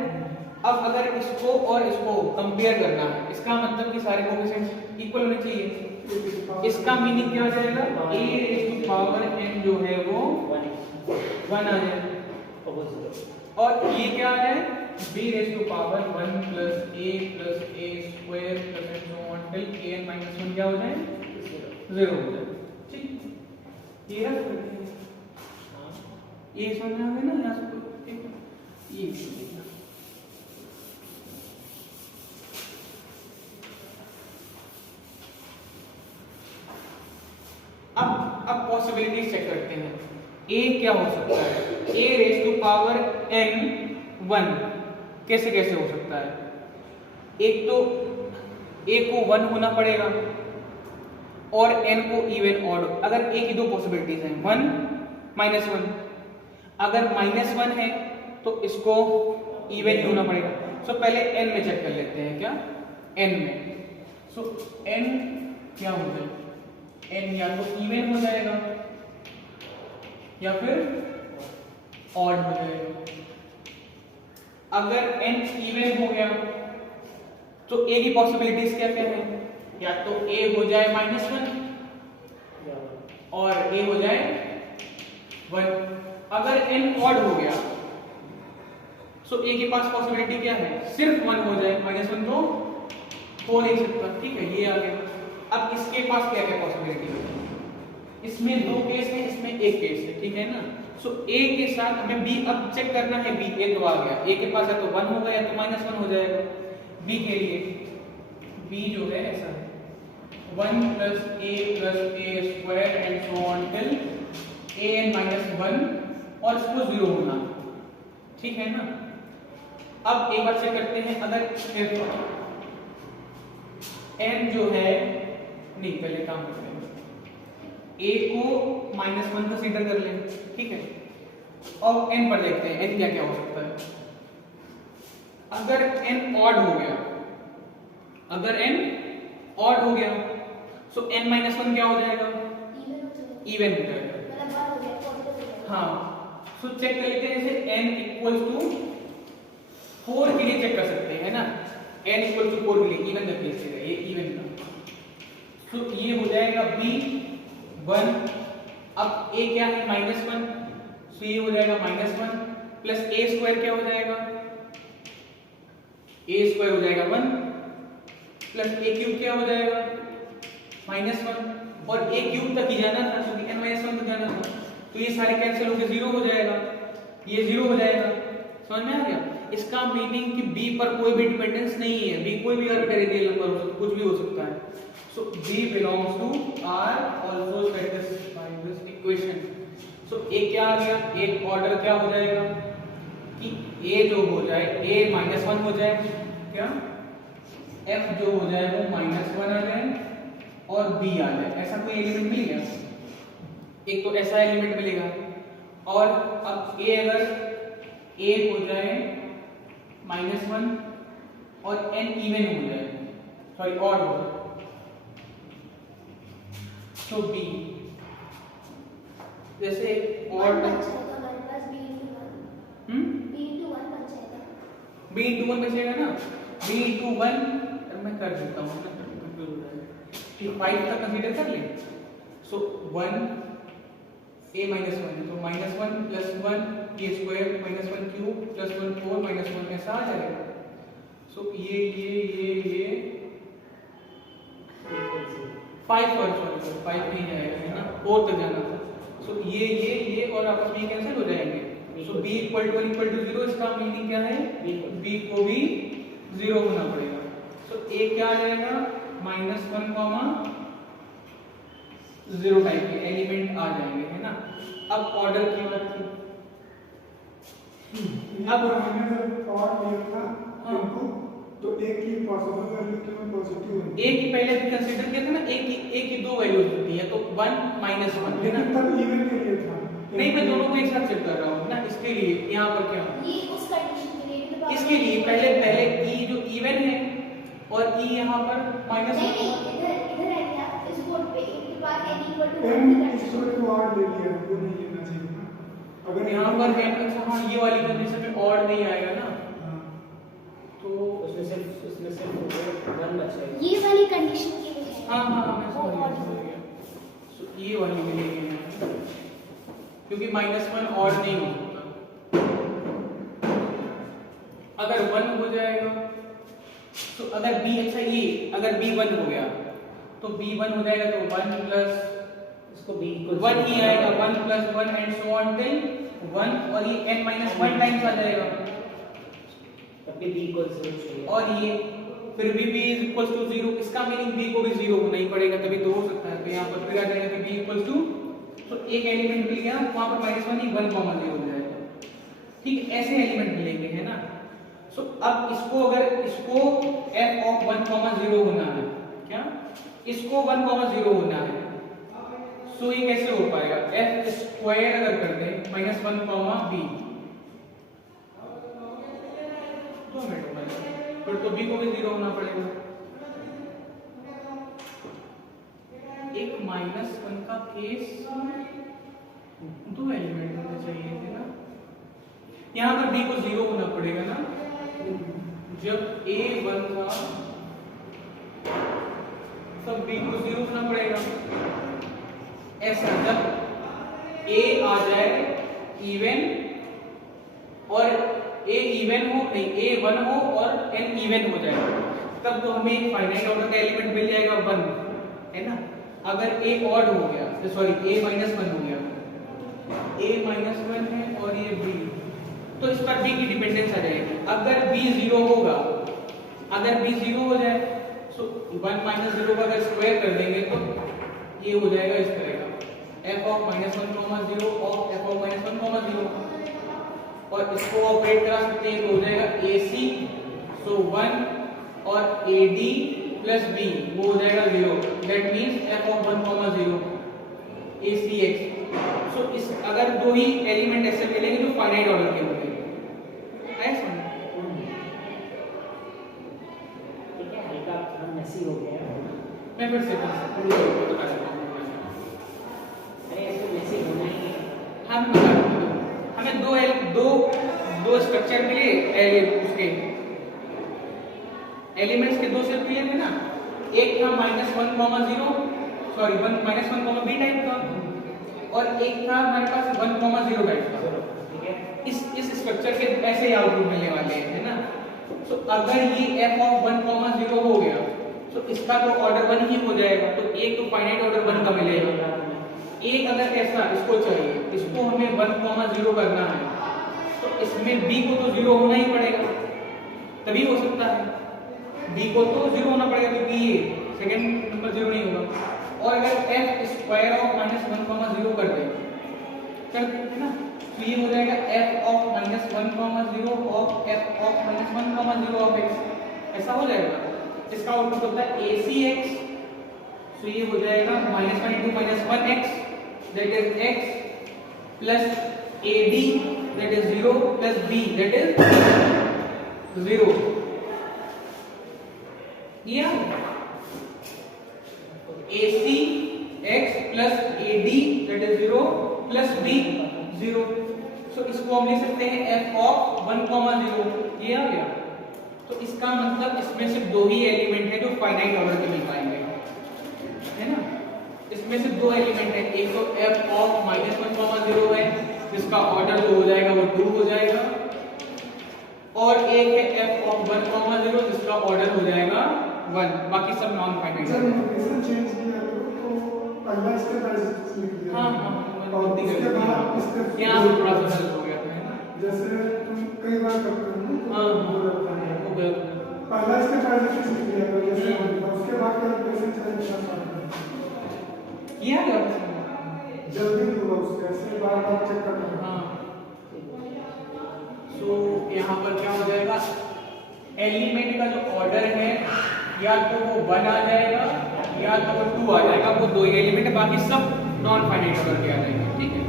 अब अगर इसको और इसको कंपेयर करना है, इसका मतलब कि सारे कोएफिशिएंट्स इक्वल होने चाहिए, इसका मीनिंग क्या हो जाएगा, a raise to power n जो है वो 1 आ जाएगा, और ये क्या आ जाए b raise to power 1 plus a square plus and so on till an minus 1 क्या हो जाए 0 हो जाए, ठीक। ये रख देते हैं, ये समझ में आ गया ना, यहाँ से ठीक है, ये अब पॉसिबिलिटीज चेक करते हैं, a क्या हो सकता है, a raise to power n 1 कैसे कैसे हो सकता है, एक तो a को 1 होना पड़ेगा और n को इवन ऑड, अगर a की दो पॉसिबिलिटीज हैं 1 माइनस 1, अगर माइनस 1 है तो इसको इवन ही होना पड़ेगा। सो पहले n में चेक कर लेते हैं, क्या n में, सो n क्या हो जाए n या तो इवन हो जाएगा या फिर ऑड हो जाएगा। अगर n इवन हो गया तो a की पॉसिबिलिटीज क्या क्या है, या तो a हो जाए -1 और a हो जाए 1। अगर n ऑड हो गया तो a के पास पॉसिबिलिटी क्या है, सिर्फ 1 हो जाए, -1 तो हो नहीं सकता। ठीक है, ये आ गया। अब इसके पास क्या क्या पॉसिबिलिटी है, इसमें 2 केस है, इसमें 1 केस है, ठीक है ना। सो a के साथ हमें b अब चेक करना है, b a तो आ गया, a के पास है तो 1 होगा या तो -1 हो जाएगा। b के लिए b जो है ऐसा है 1 + a square and so on till an - 1 और इसको 0 होना, ठीक है ना। अब एक बार चेक करते हैं, अगर n जो है, नहीं पहले काम करते हैं, a को -1 कंसीडर कर लें, ठीक है, और n पर देखते हैं n क्या क्या हो सकता है। अगर n ऑड हो गया, अगर n ऑड हो गया तो n - 1 क्या हो जाएगा, इवन हो जाएगा। मतलब 1 हो गया, पॉजिटिव हो गया। हाँ, सो चेक कर लेते हैं, जैसे n = 4 के लिए चेक कर सकते हैं ना, n = 4 के लिए इवन का केस है, ये इवन का। तो ये हो जाएगा b 1, अब a क्या है -1, सो ये हो जाएगा -1 प्लस a स्क्वायर क्या हो जाएगा, a स्क्वायर हो जाएगा 1 प्लस a क्यूब क्या हो जाएगा -1, और a क्यूब तक ही जाना था क्योंकि n - 1 तक जाना था, तो ये सारे कैंसिल होकर 0 हो जाएगा, ये 0 हो जाएगा। समझ में आ गया? इसका मीनिंग कि b पर कोई भी डिपेंडेंस नहीं है, b कोई भी आर्बिट्रेरी रियल नंबर हो सकता, कुछ भी हो सकता है। So b belongs to R, also satisfy this equation. So a क्या आ गया, एक ऑर्डर क्या हो जाएगा कि a जो हो जाए a -1 हो जाए, क्या f जो हो जाए वो -1 आ जाए और b आ जाए, ऐसा कोई एलिमेंट मिल गया, एक तो ऐसा एलिमेंट मिलेगा। और अब a अगर a हो जाए -1 और n इवन हो जाए, सॉरी ऑड हो जाए, तो b जैसे ऑड बन जाएगा हमारे पास b × 1 b × 1 बन जाएगा। b × 1 बचेगा ना, b × 1 मैं कर देता हूँ ना, कंफ्यूज हो जाएगा, ठीक 5 तक कंसीडर कर ले। सो 1 a - 1 तो -1 + 1 a स्क्वायर -1 क्यूब + 1 4 -1 ऐसा आ जाएगा। सो ये 5 पर 5 नहीं जाएगा, है ना, 4 तक जाना था। सो ये और आपस में कैंसिल हो जाएंगे। सो b = 0, इसका मीनिंग क्या है, b को भी 0 होना पड़ेगा। सो a क्या आ जाएगा -1, 0 टाइप के एलिमेंट आ जाएंगे, है ना। अब ऑर्डर की बात थी, अब हमने जब और लिया था हाँ। इनको, तो एक की पॉसिबल वैल्यू तो मैं पॉजिटिव है, a की पहले भी कंसीडर किया था ना, a की 2 वैल्यूज होती है, तो 1 - 1 है ना। लेकिन तब इवन के लिए था। नहीं, मैं दोनों को एक साथ चेक कर रहा हूँ ना, इसके लिए यहाँ पर क्या हो, ये उस कंडीशन के लिए भी इसके लिए पहले e जो इवन है और e यहाँ पर नहीं -1, इधर है क्या इस बोर्ड पे इनके पास n = 1 n = और ले लिया, वो नहीं लेना चाहिए ना। अगर यहाँ पर n, हाँ ये वाली कंडीशन में ऑड नहीं आएगा ना, हाँ, तो उसमें सिर्फ 1 बचेगा। ये वाली कंडीशन के लिए है। हाँ मैं समझ गया। So, ये वाली मिलेगी हमें, क्योंकि -1 ऑड नहीं हो सकता। अगर 1 हो जाएगा तो अगर b, अच्छा ये अगर b 1 हो गया तो b 1 हो जाएगा तो 1 प्लस इसको b = 1 ही आएगा, 1 + 1 एंड सो ऑन टिल 1, और ये n - 1 टाइम्स आ जाएगा, तब भी b = 0 चाहिए। और ये फिर भी b = 0, इसका मीनिंग b को भी 0 होना ही पड़ेगा, तभी तो हो सकता है। तो यहाँ पर फिर आ जाएगा कि b = तो एक एलिमेंट मिल गया, वहां पर -1 ही 1, 0 हो जाएगा, ठीक, ऐसे एलिमेंट मिलेंगे, है ना। सो अब इसको अगर इसको f of 1, 0 होना है, क्या इसको 1, 0 होना है, सो ये कैसे हो पाएगा, f स्क्वायर अगर कर दें -1, b, 2 मिनट हो गए, फिर तो b को भी 0 होना पड़ेगा। एक -1 का केस 2 एलिमेंट होने चाहिए थे ना, यहाँ पर b को 0 होना पड़ेगा ना, जब a 1 था तब b को 0 होना पड़ेगा। ऐसा जब a आ जाए इवन और a इवन हो, नहीं a 1 हो और n इवन हो जाए, तब तो हमें एक फाइनाइट ऑर्डर का एलिमेंट मिल जाएगा 1, है ना। अगर a ऑड हो गया, सॉरी a -1 हो गया, a -1 है और ये b, तो इस पर b की डिपेंडेंस आ जाएगी। अगर b 0 होगा, अगर b 0 हो जाए तो 1 - 0 का अगर स्क्वायर कर देंगे तो ये हो जाएगा इस तरह का f of -1, 0 of f of -1, 0, और इसको ऑपरेट करा सकते हैं तो हो जाएगा ac, सो 1 और ad प्लस b वो हो जाएगा 0, that means f of 1, 0 acx। सो इस अगर दो ही एलिमेंट ऐसे मिलेंगे तो फाइनाइट ऑर्डर के होंगे, है समझ? ठीक है, हल्का थोड़ा मेसी हो गया। मैं फिर से बता देता हूँ। अरे ऐसे मेसी होना ही है। हम बता देते हैं, हमें दो स्ट्रक्चर मिले, उसके एलिमेंट्स के दो सेट मिले थे ना, एक था -1, 0, सॉरी -1, b टाइप का, और एक था हमारे पास 1, 0 टाइप का। ठीक है, इस स्ट्रक्चर के ऐसे ही आउटपुट मिलने वाले हैं, है ना। तो अगर ये f of 1, 0 हो गया तो इसका तो ऑर्डर 1 ही हो जाएगा, तो एक तो फाइनाइट ऑर्डर 1 का मिलेगा। एक अगर ऐसा इसको चाहिए, इसको हमें 1, 0 करना है, तो इसमें b को तो 0 होना ही पड़ेगा, तभी हो सकता है। b को तो 0 होना पड़ेगा क्योंकि ये सेकंड नंबर 0 नहीं होगा। और अगर f स्क्वायर ऑफ -1, 0 कर दे, है ना, तो ये हो जाएगा f of -1, 0 of f of -1, 0 of x, ऐसा हो जाएगा। इसका आउटपुट होता है acx, तो ये हो जाएगा -1 × -1x, that is x, plus ad, that is 0, plus b, that is 0। ये ac x plus ad, that is 0, plus b 0। सो इसको हम लिख सकते हैं f of 1, 0, ये आ गया। तो इसका मतलब इसमें सिर्फ दो ही एलिमेंट है जो फाइनाइट ऑर्डर के मिल पाएंगे, है ना। इसमें से दो एलिमेंट है, एक तो f of -1, 0 है जिसका ऑर्डर जो हो जाएगा वो 2 हो जाएगा, और एक है f of 1, 0 जिसका ऑर्डर हो जाएगा 1, बाकी सब नॉन फाइनाइट सर है। नोटेशन चेंज किया तो पहला स्टेप ऐसे लिख दिया। हाँ, और उसके बाद स्टेप यहाँ पे थोड़ा सा गलत हो गया था, है ना। जैसे तुम कई बार करते हो ना, हाँ, तो वो रहता है। वो गलत। पहला स्टेप ऐसे लिख दिया था जैसे, उसके बाद कैलकुलेशन चेंज करना पड़ता किया गया है। जल्दी होगा उसके, ऐसे बार-बार चेक करना पड़ता है। हाँ। सो यहाँ पर क्या हो जाएगा, एलिमेंट का जो ऑर्डर है या तो वो 1 आ जाएगा या तो वो 2 आ जाएगा, वो दो ही एलिमेंट है, बाकी सब नॉन फाइनाइट ऑर्डर के आ जाएंगे, ठीक है।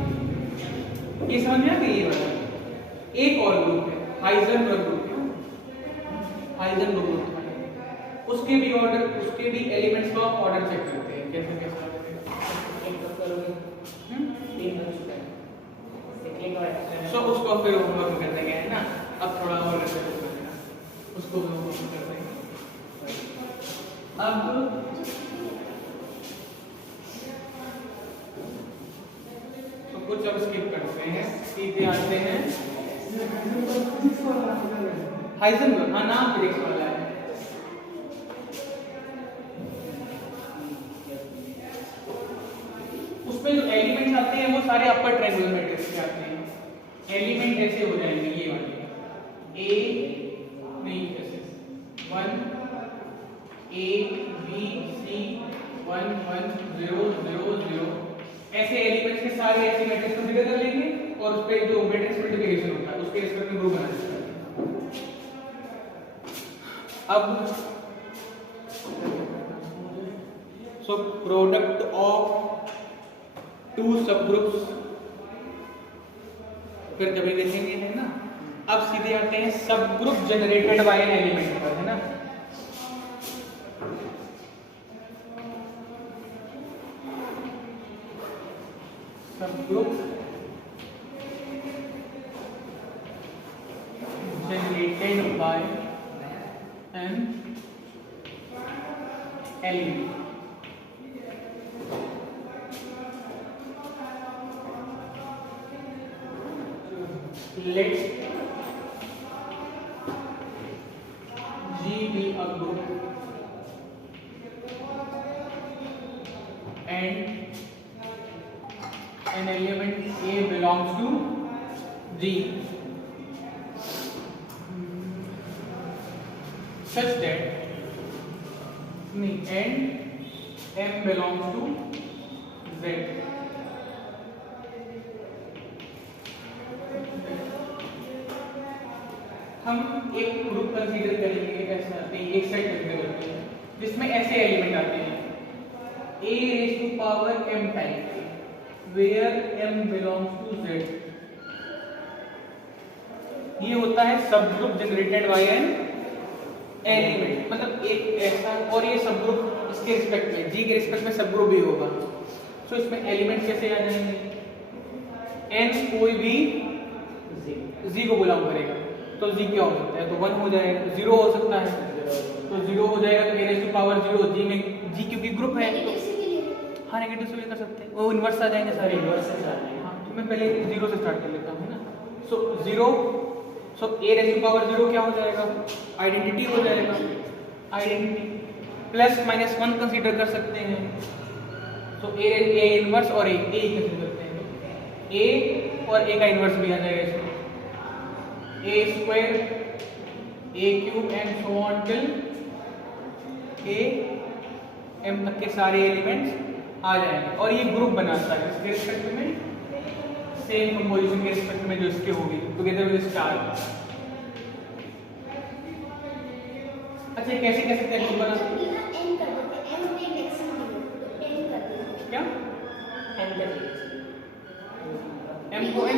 ये समझ में आ गई ये वाला। एक और ग्रुप है हाइजेनबर्ग ग्रुप, हाइजेनबर्ग ग्रुप है, उसके भी ऑर्डर, उसके भी एलिमेंट्स का ऑर्डर चेक करते हैं, कैसे कैसे एक तो करोगे 3 बन चुका है, सेकंड और एक्स्ट्रा। सो उसको फिर होमवर्क कर देंगे, है ना। अब थोड़ा और रिसर्च कर लेना, उसको भी होमवर्क कर देंगे। अब तो कुछ अब स्किप करते हैं, सीधे आते हैं ये फिजिक्स वाला है। हाइजेनबर्ग। हाँ, नाम फिजिक्स वाला है। उसमें जो एलिमेंट्स आते हैं वो सारे अपर ट्रायंगुलर मैट्रिक्स के आते हैं। एलिमेंट ऐसे हो जाएंगे, ये वाले ए नहीं, ऐसे 1 a b c 1 1 0 0 0, ऐसे एलिमेंट्स के सारे ऐसे मैट्रिक्स कंसीडर कर लेंगे और उस पे जो मैट्रिक्स मल्टीप्लिकेशन होता है उसके रिस्पेक्ट में ग्रुप बना देते हैं। अब सो प्रोडक्ट ऑफ टू सब ग्रुप्स फिर कभी देखेंगे, है ना। अब सीधे आते हैं सब group generated by an element पर, है ना। subgroup generated by an element. Let G be a group and an element A belongs to G such that and M belongs to Z. हम एक ग्रुप कंसीडर करेंगे, ऐसा एक set consider करते हैं जिसमें ऐसे एलिमेंट आते हैं a raised to power m type, where m belongs to z. ये होता है सब group generated by an element, मतलब एक ऐसा, और ये सब ग्रुप इसके रिस्पेक्ट में g के रिस्पेक्ट में सब ग्रुप भी होगा। सो इसमें एलिमेंट कैसे आ जाएंगे, n कोई भी z को बिलोंग करेगा तो z क्या हो सकता है, तो 1 हो जाएगा, 0 हो सकता है तो 0 हो जाएगा, तो a raised to power 0 g में g क्योंकि ग्रुप है तो हाँ नेगेटिव से भी कर सकते हैं, वो इन्वर्स आ जाएंगे सारे, इन्वर्स से जाने हैं। हाँ तो मैं पहले 0 से स्टार्ट कर लेता हूँ, है ना। सो 0, सो a raised to power 0 क्या हो जाएगा, आइडेंटिटी हो जाएगा, आइडेंटिटी प्लस माइनस 1 कंसीडर कर सकते हैं। सो a इन्वर्स और a कंसीडर करते हैं, a और a का इन्वर्स भी आ जाएगा इसमें, a square a cube and so on till a m तक के सारे एलिमेंट्स आ जाएंगे, और ये ग्रुप बनाता है इसके रिस्पेक्ट में, सेम कंपोजिशन के रिस्पेक्ट में जो इसके होगी टुगेदर विद स्टार। अच्छा कैसे कैसे ग्रुप बना सकते हैं, क्या n तक m को n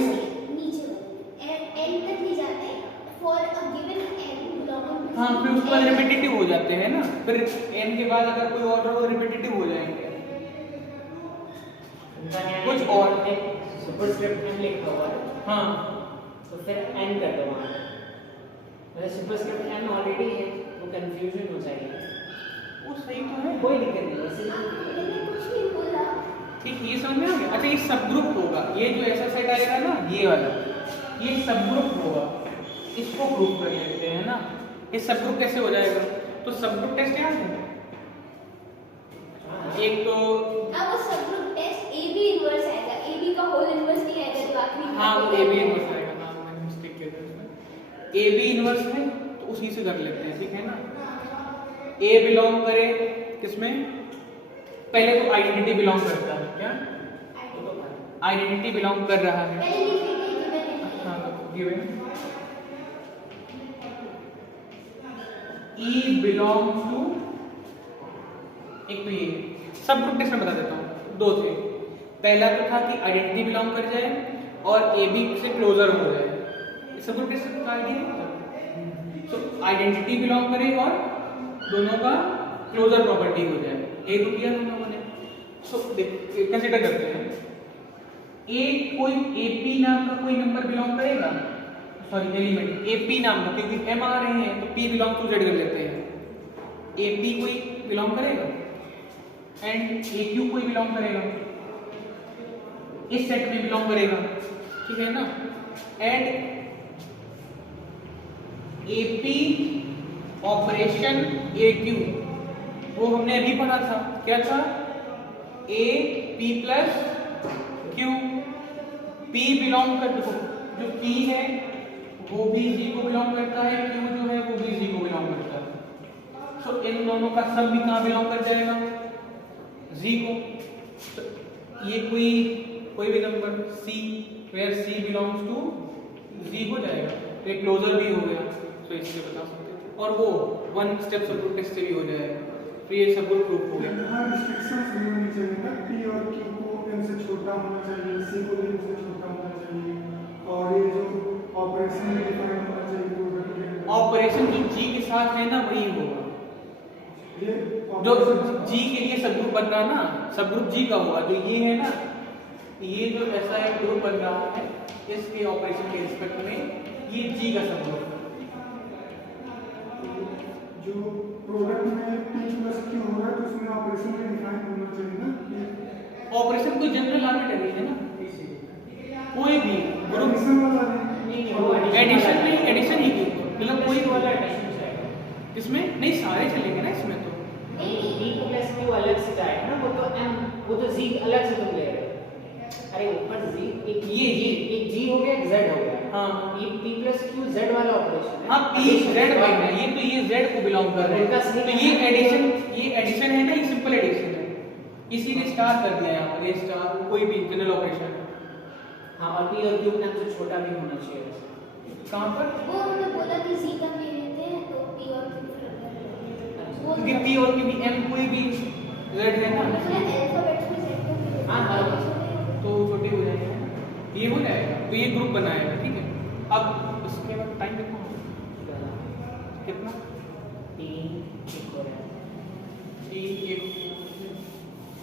हाँ फिर उसके बाद रिपीटेटिव हो जाते हैं ना, फिर n के बाद अगर कोई और हो रिपीटेटिव हो जाएंगे कुछ और सुपरस्क्रिप्ट n लिखा हुआ है, हाँ तो फिर n कर दो वहाँ, मतलब सुपरस्क्रिप्ट n ऑलरेडी है, वो कंफ्यूजन हो जाएगी। वो सही तो है, कोई दिक्कत नहीं, वैसे ठीक ये समझ में आ गया। अच्छा ये सब ग्रुप होगा, ये जो ऐसा सेट आएगा ना ये वाला, ये सब ग्रुप होगा, इसको ग्रुप कर लेते हैं ना। ये सब ग्रुप कैसे हो जाएगा, तो सब ग्रुप टेस्ट याद है, एक तो हाँ वो ए बी इनवर्स आएगा, हाँ मैंने मिस्टेक किया था इसमें, ए बी इनवर्स है तो उसी से कर लेते हैं, ठीक है ना। ए बिलोंग करे किसमें, पहले तो आइडेंटिटी बिलोंग करता है, क्या आइडेंटिटी बिलोंग कर रहा है, हाँ तो गिवन E belongs to, एक तो ये सब ग्रुप टेस्ट में बता देता हूँ, दो थे, पहला तो था कि आइडेंटिटी बिलोंग कर जाए और ए बी से क्लोजर हो जाए, सब ग्रुप टेस्ट का आइडिया, तो आइडेंटिटी बिलोंग करे और दोनों का क्लोजर प्रॉपर्टी हो जाए, ए तो किया हम लोगों ने। सो कंसीडर करते हैं ए कोई एपी नाम का कोई नंबर बिलोंग करेगा, सॉरी एलिमेंट एपी नाम का, क्योंकि एम आ रहे हैं तो पी बिलोंग टू जेड कर लेते हैं, एपी कोई बिलोंग करेगा एंड एक्यू कोई बिलोंग करेगा, इस सेट में बिलोंग करेगा, ठीक है ना। एंड एपी ऑपरेशन एक्यू वो हमने अभी पढ़ा था, क्या था, A P plus Q, P belong कर, जो पी है वो भी जी को बिलोंग करता है, क्यू जो है वो भी जी को बिलोंग करता है, तो इन दोनों का सब भी कहाँ बिलोंग कर जाएगा, जी को। तो ये कोई भी number c where c belongs to G हो जाएगा, तो ये क्लोजर भी हो गया, तो इससे बता सकते थे, और वो वन स्टेप सब ग्रुप टेस्ट से भी हो जाएगा, तो ये सब ग्रुप हो गया। यहाँ रिस्ट्रिक्शंस भी होनी चाहिए ना, पी और क्यू को एन से छोटा होना चाहिए, सी को भी एन से छोटा होना चाहिए, और ये जो ऑपरेशन में डिफाइन होना चाहिए, ऑपरेशन जो जी के साथ है ना वही होगा, जो जी के लिए सब ग्रुप बन रहा ना, सब ग्रुप जी का होगा, जो ये है ना ये जो ऐसा एक ग्रुप बन रहा है इसके ऑपरेशन के रिस्पेक्ट में ये जी का सब ग्रुप जो प्रोडक्ट में P प्लस Q हो रहा है तो उसमें ऑपरेशन में डिफाइन होना चाहिए ना ऑपरेशन कोई जनरल आर्बिट्ररी है ना कोई भी ग्रुप एडिशन वाला नहीं एडिशन नहीं एडिशन ही मतलब कोई वाला एडिशन जाएगा इसमें नहीं सारे चलेंगे ना इसमें तो b प्लस q अलग से जाएगा ना वो तो z अलग से तुम ले रहे हो अरे ऊपर z एक g हो गया एक z हो गया हाँ p प्लस q z वाला ऑपरेशन है हाँ p z y है ये तो ये z को बिलोंग कर रहा उनका है सही तो ये एडिशन है ना ये सिंपल एडिशन है इसीलिए स्टार कर दिया यहाँ पर ये स्टार कोई भी जनरल ऑपरेशन हाँ और p और q नाम से छोटा भी होना चाहिए कहाँ पर वो उन्होंने बोला कि Z का ले लेते हैं तो P और Q फिर वो क्योंकि p और q भी m कोई भी z है ना मतलब अल्फाबेट्स में Z को ले हाँ, हाँ। तो छोटे हो जाएंगे ये हो जाएगा तो ये ग्रुप बनाएगा ठीक है अब उसके बाद टाइम देखो कितना 3 1 हो रहा है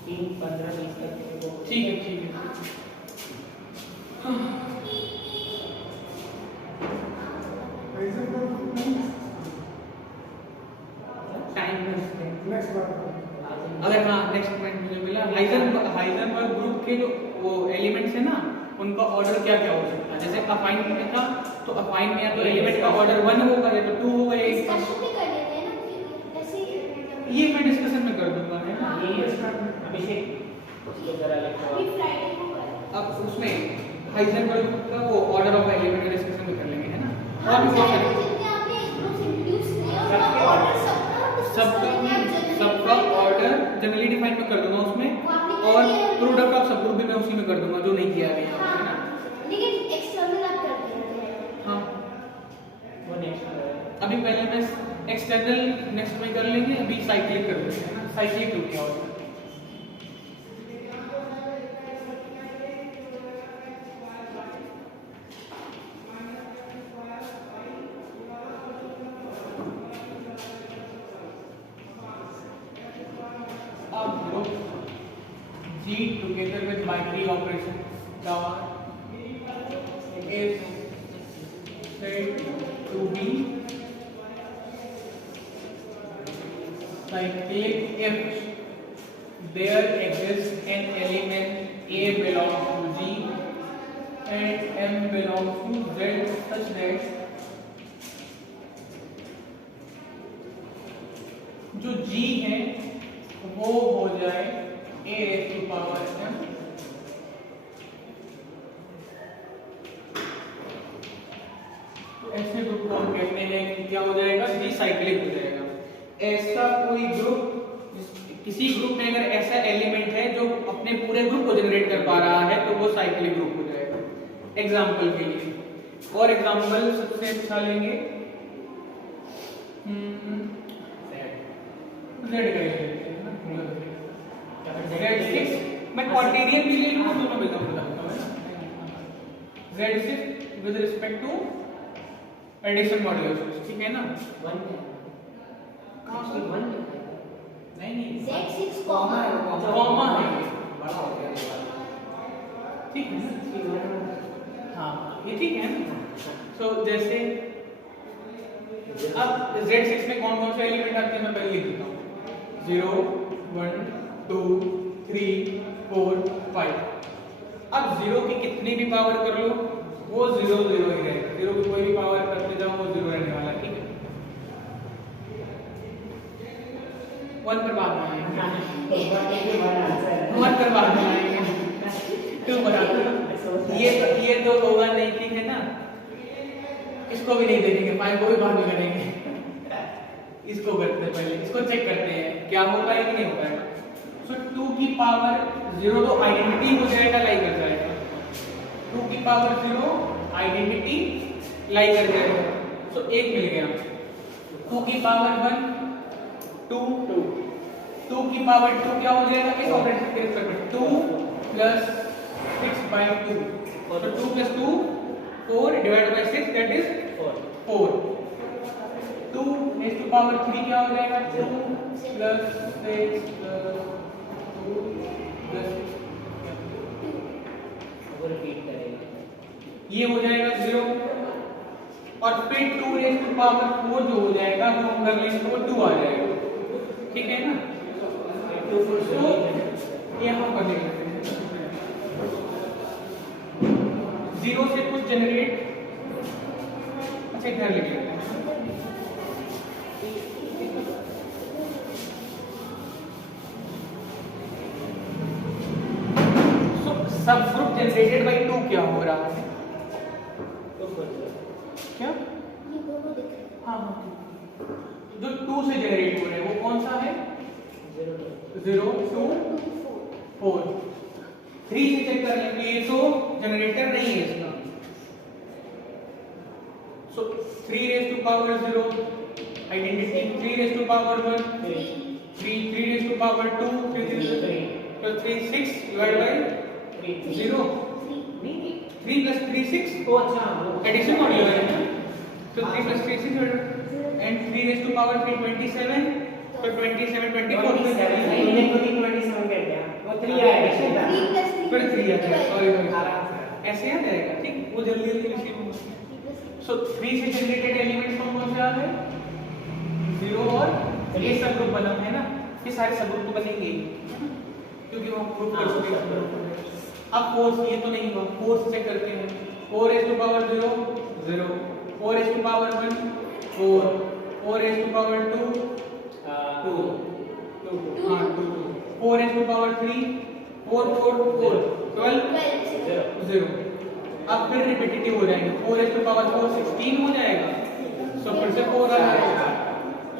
3 15 20 तक तो ठीक है ऐसे तो टाइम नेक्स्ट बात अगर हाँ नेक्स्ट पॉइंट मुझे मिला हाइजेनबर्ग ग्रुप के जो वो एलिमेंट्स है ना उनका ऑर्डर क्या क्या हो सकता है जैसे अफाइन में था तो अफाइन में या तो एलिमेंट का ऑर्डर 1 होगा या तो 2 होगा या डिस्कशन भी कर लेते हैं ना कि ऐसे ही ये मैं डिस्कशन में कर दूंगा है ना ये अभिषेक उसको जरा लिखो अभी फ्राइडे को करें अब उसमें हाइजेनबर्ग का वो ऑर्डर ऑफ एलिमेंट डिस्कशन में कर लेंगे है ना और भी बहुत सारे जितने आपने ग्रुप्स इंट्रोड्यूस किए हैं सबके उनका ऑर्डर सबका ऑर्डर जनरली डिफाइन में कर दूंगा उसमें और प्रोडक्ट ऑफ सब ग्रुप भी मैं उसी में कर दूंगा जो नहीं किया अभी यहाँ पे है ना लेकिन एक्सटर्नल आप कर देते हैं हाँ वो नेक्स्ट अभी पहले मैं एक्सटर्नल नेक्स्ट में कर लेंगे अभी साइक्लिक कर लेंगे है ना साइक्लिक हो गया और अब group G together with binary operation star is said to be cyclic if there exists an element A belongs to G and M belongs to Z such that जो G है वो हो जाए a raised to power m तो ऐसे group को हम कहते हैं कि क्या हो जाएगा जी साइक्लिक हो जाएगा ऐसा कोई ग्रुप किसी ग्रुप में अगर ऐसा एलिमेंट है जो अपने पूरे ग्रुप को जनरेट कर पा रहा है तो वो साइक्लिक ग्रुप हो जाएगा एग्जांपल के लिए और एग्जांपल सबसे अच्छा लेंगे Z का ही लेते हैं ना Z6 मैं क्वांटिटिव भी ले लूंगा दोनों में काम बताता हूं Z6 with respect to addition modulus ठीक है ना 1 कहां से 1 नहीं Z6 कॉमा कॉमा है बड़ा हो गया ठीक है हाँ ये ठीक है ना सो जैसे अब Z6 में कौन कौन से एलिमेंट आते हैं मैं पहले लिख देता हूँ 0 1 2 3 4 5 अब 0 की कितनी भी पावर कर लो वो 0 0 ही रहेगा 0 की कोई भी पावर करते जाओ वो 0 रहने वाला है ठीक है 1 पर बाद में आएंगे 1 पर बाद में आएंगे 2 बराबर ये तो होगा नहीं ठीक है ना इसको भी नहीं देखेंगे 5 को भी बाद में करेंगे इसको करते हैं पहले इसको चेक करते हैं क्या होता है कि नहीं होता है सो 2 की पावर 0 तो आइडेंटिटी हो जाएगा लाई कर जाएगा 2 की पावर 0 आइडेंटिटी लाई कर जाएगा सो 1 मिल गया 2 की पावर 1 2 2 की पावर 2 क्या हो जाएगा इस ऑपरेशन के रिस्पेक्ट में 2 प्लस 6/2 तो 2 plus 2 4 divided by 6 that is 4 2 raised to power 3 क्या हो जाएगा 2 plus 6 plus 2 plus 6 ये हो जाएगा 0 और फिर 2 रेज़ टू पावर 4 जो हो जाएगा वो हम कर लेंगे तो 2 आ जाएगा, ठीक है ना। तो यहाँ पर देख लेते हैं 0 से कुछ जनरेट, अच्छा इधर लिख लेते हैं। सब ग्रुप जनरेटेड बाय 2 क्या हो रहा है, क्या ये दोनों दिख रहे हैं। हाँ जो 2 से जनरेट हो रहे हैं वो कौन सा है 0 2 4। 3 से चेक कर लेंगे, ये तो जनरेटर नहीं है इसका। So 3 raise to power 0 identity, 3 raise to power 1 3 raise to power 2 तो 3 6 डिवाइड बाय 0 3 plus 3 6 तो अच्छा एडिशन मॉड्यूल है तो 3 plus 3 6 and 3 raise to power 3 27 तो 27 24 मैंने तो 27 कर दिया वो 3 आएगा 3 plus 3 फिर 3 आ जाएगा, सॉरी आराम से ऐसे आ जाएगा, ठीक वो जल्दी जल्दी रिसीव होगा। सो 3 से जनरेटेड एलिमेंट्स कौन से आ गए 0 और ये सब ग्रुप बना है ना, ये सारे सब ग्रुप तो बनेंगे क्योंकि वो ग्रुप कर चुके हैं। अब 4 ये तो नहीं हुआ, 4 से चेक करते हैं 4 raise to power 0 0 4 raise to power 1 4 4 raise to power 2 2 हाँ 2 4 रेज़ टू पावर 3 4 4 4 12 0। अब फिर रिपीटेटिव हो जाएंगे 4 रेज़ टू पावर 4 16 हो जाएगा, सो फिर से 4 आ जाएगा,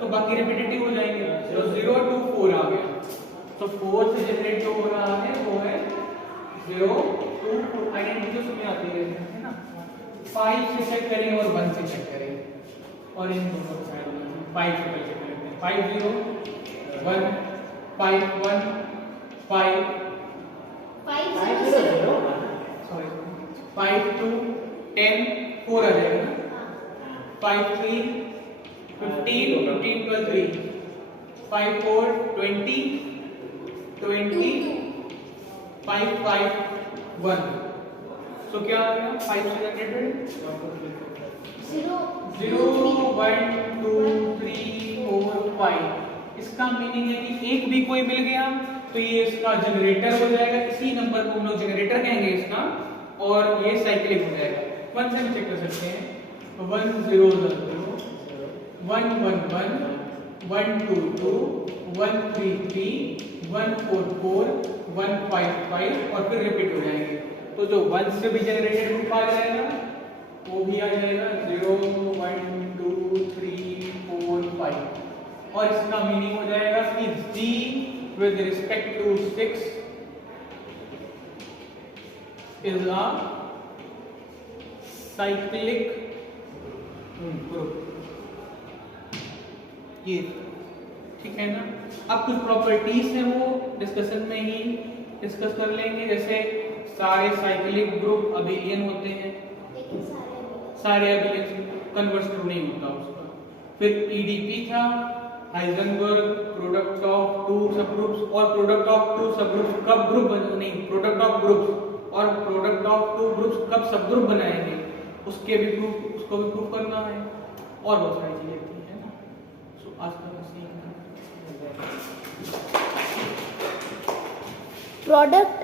तो बाकी रिपीटेटिव हो जाएंगे तो 0 2 4 आ गया। तो 4 से जनरेट जो हो रहा है वो है 0 2 आइडेंटिटी उसमें आती है ना। 5 से चेक करेंगे और 1 से चेक करेंगे और इन दोनों को साइड में 5 से चेक करते हैं 5 0 1 5 1 5 5 0 0 सॉरी 5 2 10 4 आ जाएगा ना 5 3 15 15 plus 3 5 4 20 20 5 5 1। सो क्या आ गया 5 से जनरेटेड 0 0 1 2 3 4 5। इसका मीनिंग है कि एक भी कोई मिल गया तो ये इसका जनरेटर हो जाएगा, इसी नंबर को हम लोग जनरेटर कहेंगे इसका, और ये साइक्लिक हो जाएगा। 1 से भी चेक कर सकते हैं 1 0 0 1 1 1 1 2 2 1 3 3 1 4 4 1 5 5 और फिर रिपीट हो जाएंगे। तो जो 1 से भी जनरेटेड ग्रुप आ जाएगा वो भी आ जाएगा 0 1 2 3 4 5 और इसका मीनिंग हो जाएगा कि G with respect to 6 is a cyclic group। ये ठीक है ना। अब कुछ प्रॉपर्टीज हैं वो डिस्कशन में ही डिस्कस कर लेंगे, जैसे सारे साइक्लिक ग्रुप अबेलियन होते हैं, लेकिन सारे अबेलियन कन्वर्स नहीं होता उसका। फिर ईडीपी था हाइजेनबर्ग प्रोडक्ट ऑफ टू सबग्रुप्स, और प्रोडक्ट ऑफ टू सबग्रुप्स कब ग्रुप नहीं प्रोडक्ट ऑफ ग्रुप्स और प्रोडक्ट ऑफ टू ग्रुप्स कब सबग्रुप बनाएंगे उसके भी प्रूफ, उसको भी प्रूफ करना है और बहुत सारी चीजें थी है ना। सो आज का बस यही प्रोडक्ट